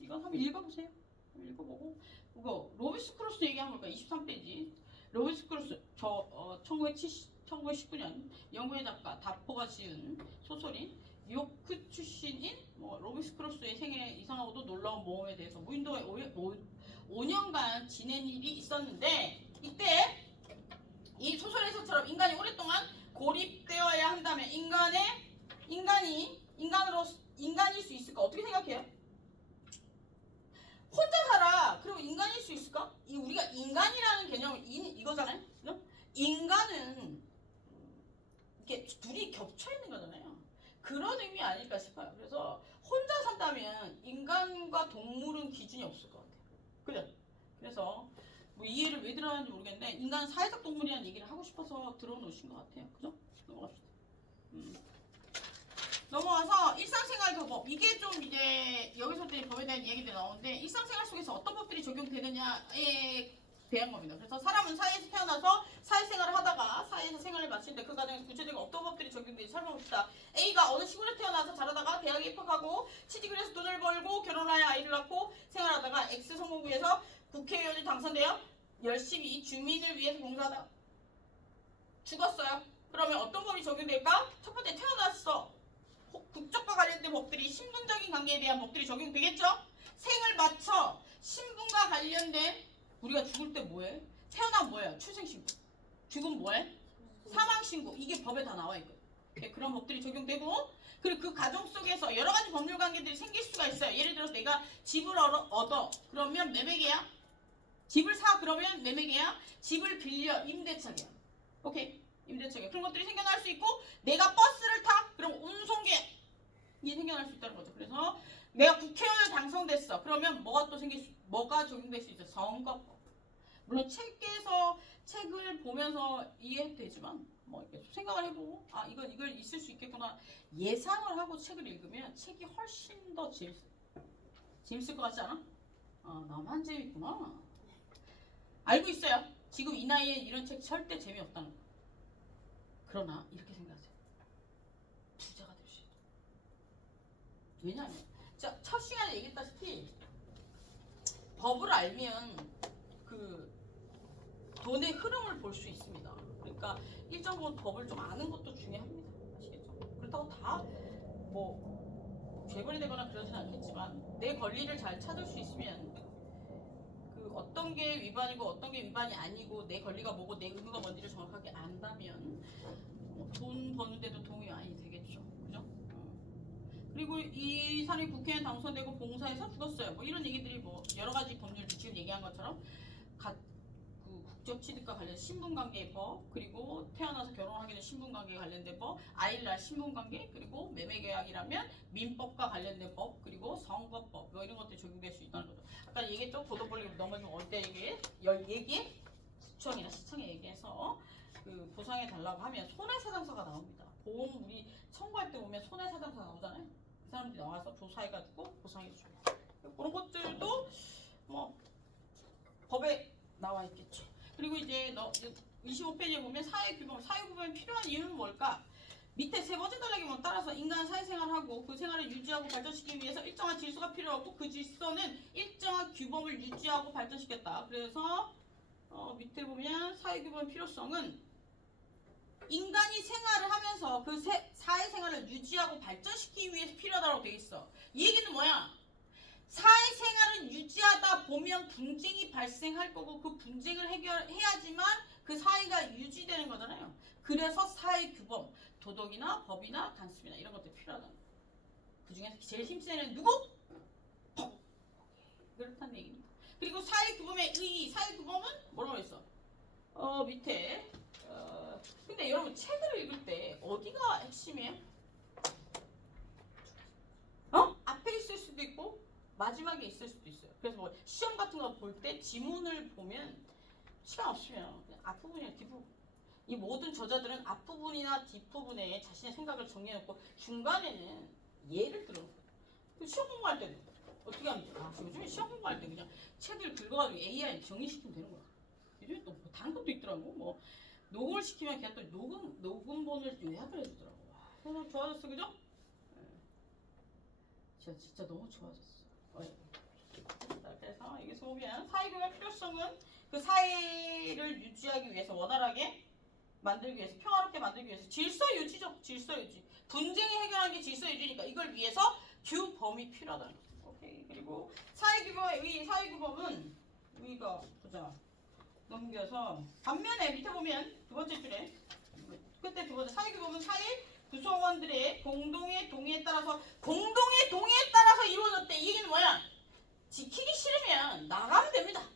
이거 한번 읽어보세요. 읽어보고 이거 로비스 크로스 얘기한 걸까? 23페이지. 로비스 크로스 1919년 영국의 작가 다포가 지은 소설인 요크 출신인 로비스 크로스의 생애 이상하고도 놀라운 모험에 대해서 무인도에 5년간 지낸 일이 있었는데 이때 이 소설에서처럼 인간이 오랫동안 고립되어야 한다면 인간일 수 있을까? 어떻게 생각해요? 혼자 살아. 그럼 인간일 수 있을까? 우리가 인간이라는 개념은 이거잖아요. 인간은 이렇게 둘이 겹쳐 있는 거잖아요. 그런 의미 아닐까 싶어요. 그래서 혼자 산다면 인간과 동물은 기준이 없을 것 같아요. 그죠? 그래서 뭐 이해를 왜 들어가는지 모르겠는데 인간은 사회적 동물이라는 얘기를 하고 싶어서 들어놓으신 것 같아요. 그죠? 넘어갑시다. 넘어와서 일상생활 교법. 이게 좀 이제 여기서부터 법에 대한 이야기들이 나오는데 일상생활 속에서 어떤 법들이 적용되느냐에 대한 겁니다. 그래서 사람은 사회에서 태어나서 사회생활을 하다가 사회에서 생활을 마치는데 그 과정에서 구체적으로 어떤 법들이 적용되는지 살펴봅시다. A가 어느 시골에 태어나서 자라다가 대학에 입학하고 취직을 해서 돈을 벌고 결혼하여 아이를 낳고 생활하다가 X 성공구에서 국회의원이 당선되어 열심히 주민을 위해서 봉사하다가 죽었어요. 그러면 어떤 법이 적용될까? 첫 번째 태어났어. 국적과 관련된 법들이 신분적인 관계에 대한 법들이 적용되겠죠? 생을 마쳐 신분과 관련된 우리가 죽을 때 뭐해? 태어나면 뭐예요? 출생신고. 죽으면 뭐해? 사망신고. 이게 법에 다 나와 있거든. 그런 법들이 적용되고 그리고 그 가정 속에서 여러 가지 법률 관계들이 생길 수가 있어요. 예를 들어서 내가 집을 얻어. 그러면 매매계약. 집을 사. 그러면 매매계약. 집을 빌려. 임대차계약. 오케이? 임대차계약. 그런 것들이 생겨날 수 있고 내가 버스를 타. 그럼 운송계약. 이게 생겨날 수 있다는 거죠. 그래서 내가 국회의원을 당선됐어. 그러면 뭐가 적용될 수 있어? 선거법. 물론 책을 보면서 이해해도 되지만 이렇게 생각을 해보고 이걸 있을 수 있겠구나 예상을 하고 책을 읽으면 책이 훨씬 더 재밌을 것 같지 않아? 나만 재밌구나. 알고 있어요. 지금 이 나이에 이런 책 절대 재미없다는 거. 그러나 이렇게 생각하세요. 부자가 될 수 있다. 왜냐하면 첫 시간에 얘기했다시피 법을 알면 그 돈의 흐름을 볼 수 있습니다. 그러니까 일정 부분 법을 좀 아는 것도 중요합니다. 아시겠죠? 그렇다고 다 죄벌이 되거나 그러진 않겠지만 내 권리를 잘 찾을 수 있으면 그 어떤 게 위반이고 어떤 게 위반이 아니고 내 권리가 뭐고 내 의무가 뭔지를 정확하게 안다면 돈 버는데도 도움이 많이 되겠죠. 그죠? 그리고 이 사람이 국회의원 당선되고 봉사해서 죽었어요. 이런 얘기들이 여러 가지 법률 지금 얘기한 것처럼 국적 취득과 관련 신분관계의 법, 그리고 태어나서 결혼하게 된 신분관계에 관련된 법, 아이를 낳을 신분관계, 그리고 매매계약이라면 민법과 관련된 법, 그리고 선거법 이런 것들이 적용될 수 있다는 거죠. 아까 얘기했죠. 도덕벌리 넘어지면 어때 얘기에 구청이나 시청에 얘기해서 그 보상해 달라고 하면 손해사정서가 나옵니다. 보험 우리 청구할 때 보면 손해사정서 나오잖아요. 그 사람들이 나와서 조사해가지고 보상해줍니다. 그런 것들도 법에 나와 있겠죠. 그리고 이제 25페이지에 보면 사회규범이 필요한 이유는 뭘까? 밑에 세 번째 단락에 보면 따라서 인간은 사회생활하고 그 생활을 유지하고 발전시키기 위해서 일정한 질서가 필요하고 그 질서는 일정한 규범을 유지하고 발전시켰다. 그래서 밑에 보면 사회규범의 필요성은 인간이 생활을 하면서 그 사회생활을 유지하고 발전시키기 위해서 필요하다고 되어 있어. 이 얘기는 뭐야? 사회생활을 유지하다 보면 분쟁이 발생할 거고 그 분쟁을 해결해야지만 그 사회가 유지되는 거잖아요. 그래서 사회규범, 도덕이나 법이나 간섭이나 이런 것들이 필요하다. 그 중에서 제일 힘센 애는 누구? 법. 그렇다는 얘기입니다. 그리고 사회규범의 의의, 사회규범은 뭐라고 했어? 밑에 근데 여러분 책을 읽을 때 어디가 핵심이에요? 앞에 있을 수도 있고 마지막에 있을 수도 있어요. 그래서 뭐 시험 같은 거 볼 때 지문을 보면 시간 없으면 앞부분이나 뒷부분, 이 모든 저자들은 앞부분이나 뒷부분에 자신의 생각을 정리해놓고 중간에는 예를 들어 시험 공부할 때도 어떻게 하면 돼? 요즘에 시험 공부할 때 그냥 책을 긁어가지고 AI 정리시키면 되는 거야. 요즘에 또 뭐 다른 것도 있더라고. 뭐 녹음을 시키면 그냥 또 녹음본을 요약을 해주더라고. 와, 너무 좋아졌어, 그죠? 진짜 너무 좋아졌어. 그래서 여기서 보면 사회교육의 필요성은 그 사회를 유지하기 위해서 원활하게 만들기 위해서 평화롭게 만들기 위해서 질서 유지죠. 질서 유지. 분쟁이 해결하는 게 질서 유지니까 이걸 위해서 규범이 필요하다는 거죠. 오케이. 그리고 사회규범의 의, 사회규범은 우리가 보자. 넘겨서 반면에 밑에 보면 두 번째 줄에 그때 두 번째 사회규범은 사회 구성원들의 공동의 동의에 따라서 이루어졌대. 이 얘기는 뭐야? 지키기 싫으면 나가면 됩니다.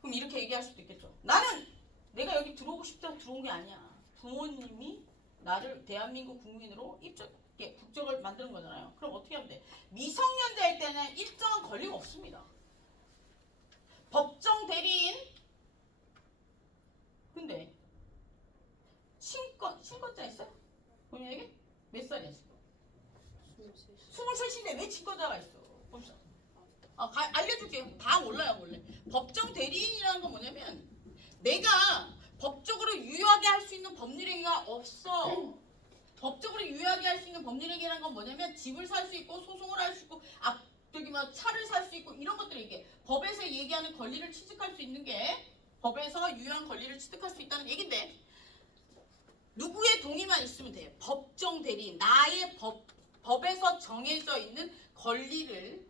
그럼 이렇게 얘기할 수도 있겠죠. 나는 내가 여기 들어오고 싶다고 들어온 게 아니야. 부모님이 나를 대한민국 국민으로 국적을 만드는 거잖아요. 그럼 어떻게 하면 돼? 미성년자일 때는 일정한 권리가 없습니다. 법정 대리인 근데 친권자 있어요? 본인에게? 몇 살이야 지금? 23인데 왜 친권자가 있어? 봅시다. 알려줄게요. 다 몰라요 원래. 법정 대리인이라는 건 뭐냐면 내가 법적으로 유효하게 할 수 있는 법률행위가 없어. 법적으로 유효하게 할 수 있는 법률행위라는 건 뭐냐면 집을 살 수 있고 소송을 할 수 있고 차를 살 수 있고 이런 것들이 이게 법에서 얘기하는 권리를 취득할 수 있는 게 법에서 유효한 권리를 취득할 수 있다는 얘긴데 누구의 동의만 있으면 돼. 법정 대리인 나의 법에서 정해져 있는 권리를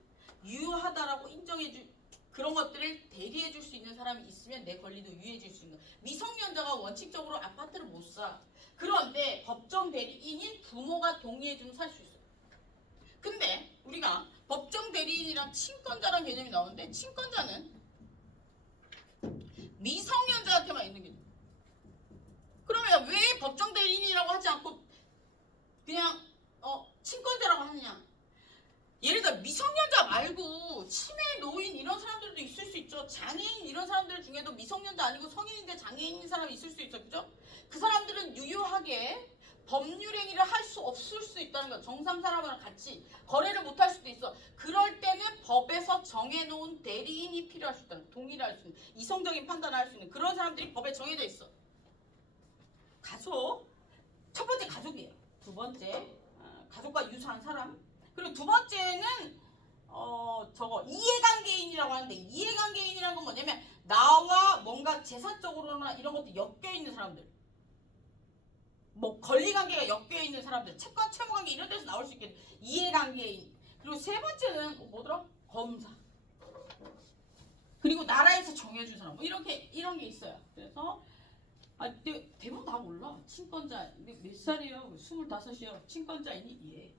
유효하다라고 인정해줄 그런 것들을 대리해줄 수 있는 사람이 있으면 내 권리도 유효해질 수 있는 거야. 미성년자가 원칙적으로 아파트를 못 사. 그런데 법정 대리인인 부모가 동의해주면 살 수 있어. 근데 우리가 법정 대리인이랑 친권자라는 개념이 나오는데 친권자는 미성년자한테만 있는 개념. 그러면 왜 법정 대리인이라고 하지 않고 그냥 친권자라고 하느냐? 예를 들어 미성년자 말고 치매, 노인 이런 사람들도 있을 수 있죠. 장애인 이런 사람들 중에도 미성년자 아니고 성인인데 장애인인 사람이 있을 수 있죠. 그죠? 그 사람들은 유효하게 법률행위를 할 수 없을 수 있다는 거야. 정상 사람이랑 같이 거래를 못 할 수도 있어. 그럴 때는 법에서 정해놓은 대리인이 필요할 수 있다는 거야. 동의를 할 수 있는 이성적인 판단을 할 수 있는 그런 사람들이 법에 정해져 있어. 가족 첫 번째 가족이에요. 두 번째 가족과 유사한 사람. 그리고 두 번째는 이해관계인이라고 하는데 이해관계인이라는 건 뭐냐면 나와 뭔가 재산적으로나 이런 것도 엮여 있는 사람들. 뭐 권리관계가 엮여 있는 사람들, 채권, 채무관계 이런 데서 나올 수 있겠네. 이해관계인. 그리고 세 번째는 뭐더라? 검사. 그리고 나라에서 정해준 사람. 뭐 이런 게 있어요. 그래서 대부분 다 몰라. 친권자. 몇 살이에요? 25이요. 친권자이니? 예.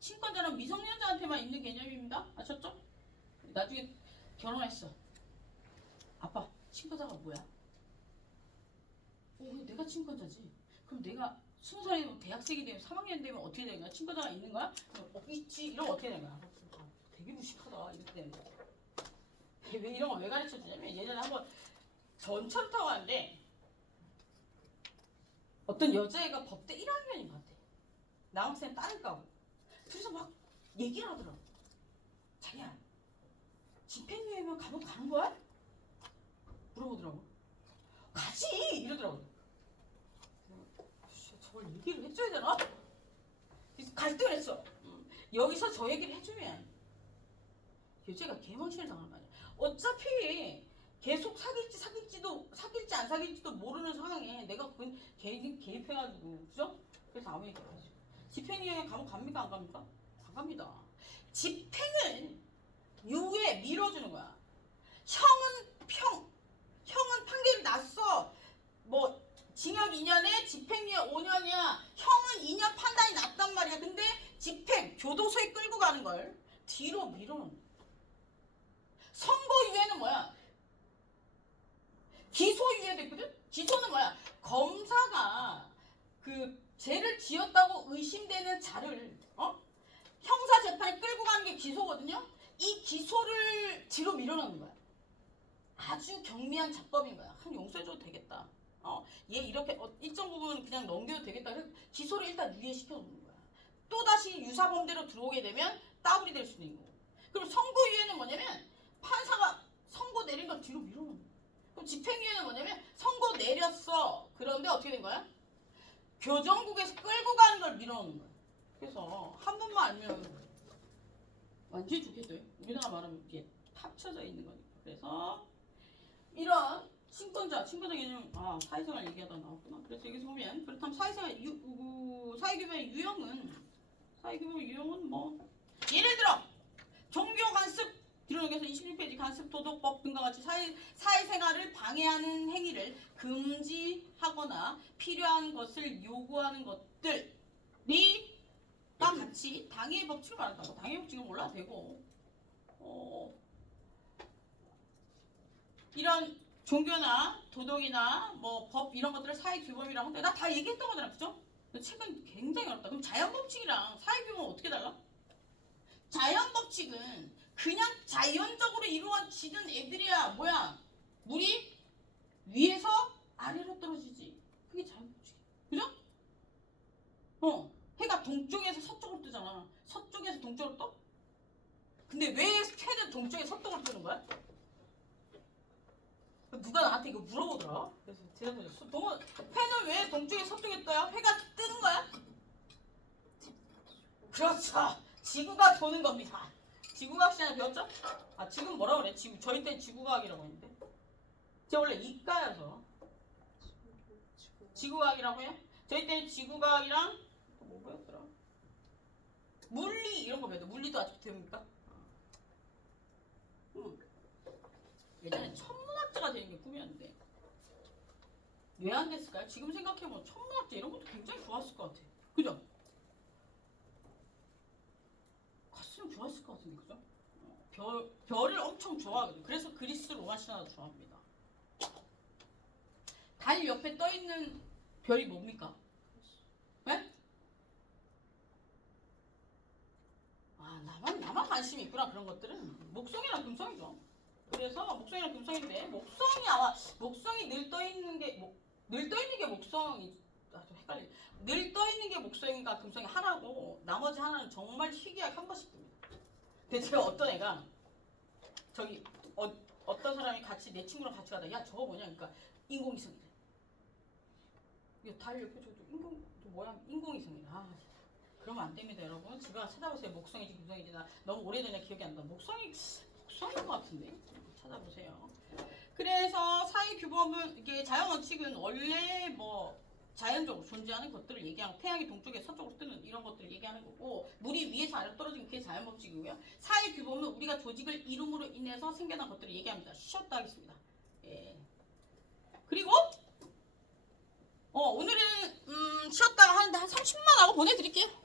친권자는 미성년자한테만 있는 개념입니다. 아셨죠? 나중에 결혼했어. 아빠, 친권자가 뭐야? 내가 친권자지. 그럼 내가 20살이면 대학생이 되면 3학년 되면 어떻게 되는 거야? 친권자가 있는 거야? 있지. 이러면 어떻게 되는 거야? 되게 무식하다. 이렇게 되는 거야. 왜 이런 거 왜 가르쳐 주냐면 예전에 한번 전철 타고 왔는데 어떤 여자애가 법대 1학년인 것 같아. 남학생 따를까고. 그래서 막 얘기를 하더라고. 자기야, 집행유예면 감옥 가는 거야? 물어보더라고. 가지! 이러더라고. 저걸 얘기를 해줘야 되나? 그래서 갈등을 했어. 여기서 저 얘기를 해주면 여자가 개망신을 당할 거 아니야. 어차피 계속 사귈지 안 사귈지도 모르는 상황에 내가 그건 개입해가지고 그죠? 그래서 아무 얘기 안 하죠. 집행유예 감옥 갑니까 안 갑니까? 안 갑니다. 집행을 유예 밀어주는 거야. 형은 판결이 났어. 뭐 징역 2년에 집행유예 5년이야. 형은 2년 판단이 났단 말이야. 근데 집행 교도소에 끌고 가는 걸 뒤로 밀어놓는 거야. 선고유예는 뭐야? 기소유예도 있거든? 기소는 뭐야? 검사가 그 죄를 지었다고 의심되는 자를 형사재판에 끌고 가는 게 기소거든요? 이 기소를 뒤로 밀어넣는 거야. 아주 경미한 작법인 거야. 한 용서해줘도 되겠다. 얘 이렇게 일정 부분 그냥 넘겨도 되겠다. 그래서 기소를 일단 유예시켜 놓는 거야. 또다시 유사범대로 들어오게 되면 따블이 될 수도 있고. 그럼 선고유예는 뭐냐면 판사가 선고 내린 걸 뒤로 밀어놓는 거야. 그럼 집행유예는 뭐냐면 선고 내렸어. 그런데 어떻게 된 거야? 교정국에서 끌고 가는 걸 밀어놓는 거야. 그래서 한 번만 알면 완전히 좋게 돼. 우리나라 말하면 이게 합쳐져 있는 거니까. 그래서 이런 친권자 개념 사회생활 얘기하다 나왔구나. 그래서 여기서 보면 그렇다면 사회규범의 유형은 뭐 예를 들어 종교 간습 드러내서 26페이지 간습도덕법 등과 같이 사회생활을 방해하는 행위를 금지하거나 필요한 것을 요구하는 것들이 다 같이 당해의 법칙을 말한다. 당해의 법칙은 몰라도 되고 이런 종교나 도덕이나 뭐 법 이런 것들을 사회규범이라고 하는데 나 다 얘기했던 거잖아. 그죠? 책은 굉장히 어렵다. 그럼 자연법칙이랑 사회규범은 어떻게 달라? 자연법칙은 그냥 자연적으로 이루어지는 애들이야. 뭐야? 물이 위에서 아래로 떨어지지. 그게 자연법칙이야. 그죠? 해가 동쪽에서 서쪽으로 뜨잖아. 서쪽에서 동쪽으로 떠? 근데 왜 해는 동쪽에서 서쪽으로 뜨는 거야? 누가 나한테 이거 물어보더라. 그래서 대답해줬어. 해는 왜 동쪽에서 서쪽에 떠요? 해가 뜨는 거야? 그렇죠. 지구가 도는 겁니다. 지구과학 시간에 배웠죠? 지금 뭐라 그래? 저희 때 지구과학이라고 했는데. 제가 원래 이과여서 지구과학이라고 해요? 저희 때는 지구과학이랑 뭐 배웠더라? 물리 이런 거 배워요. 물리도 아직도 배웁니까? 예전에 천문학자가 되는 게 꿈이었는데 왜 안 됐을까요? 지금 생각해보면 천문학자 이런 것도 굉장히 좋았을 것 같아. 그죠? 갔으면 좋았을 것 같은데, 그죠? 별을 엄청 좋아하거든요. 그래서 그리스 로마 신화도 좋아합니다. 달 옆에 떠있는 별이 뭡니까? 네? 나만 관심이 있구나. 그런 것들은 목성이랑 금성이죠. 그래서 목성이랑 금성인데 목성이 늘 떠있는 게 목성이 좀 헷갈리네. 늘 떠있는 게 목성인가 금성이 하나고 나머지 하나는 정말 희귀하게 한 번씩 뜹니다. 대체 어떤 애가 저기 어떤 사람이 내 친구랑 같이 가다 야 저거 뭐냐 그러니까 인공위성이래. 달 옆에 저도 인공위성이다. 그러면 안 됩니다, 여러분. 집에 가서 찾아보세요. 목성인지 금성인지 나 너무 오래전에 기억이 안 나. 목성인 것 같은데 찾아보세요. 그래서 사회규범은 이게 자연원칙은 원래 뭐 자연적으로 존재하는 것들을 얘기하는 태양이 동쪽에 서쪽으로 뜨는 이런 것들을 얘기하는 거고 물이 위에서 아래로 떨어지는 그게 자연법칙이고요. 사회규범은 우리가 조직을 이룸으로 인해서 생겨난 것들을 얘기합니다. 쉬었다 하겠습니다. 예. 그리고 오늘은 쉬었다가 하는데 한 30분 하고 보내드릴게요.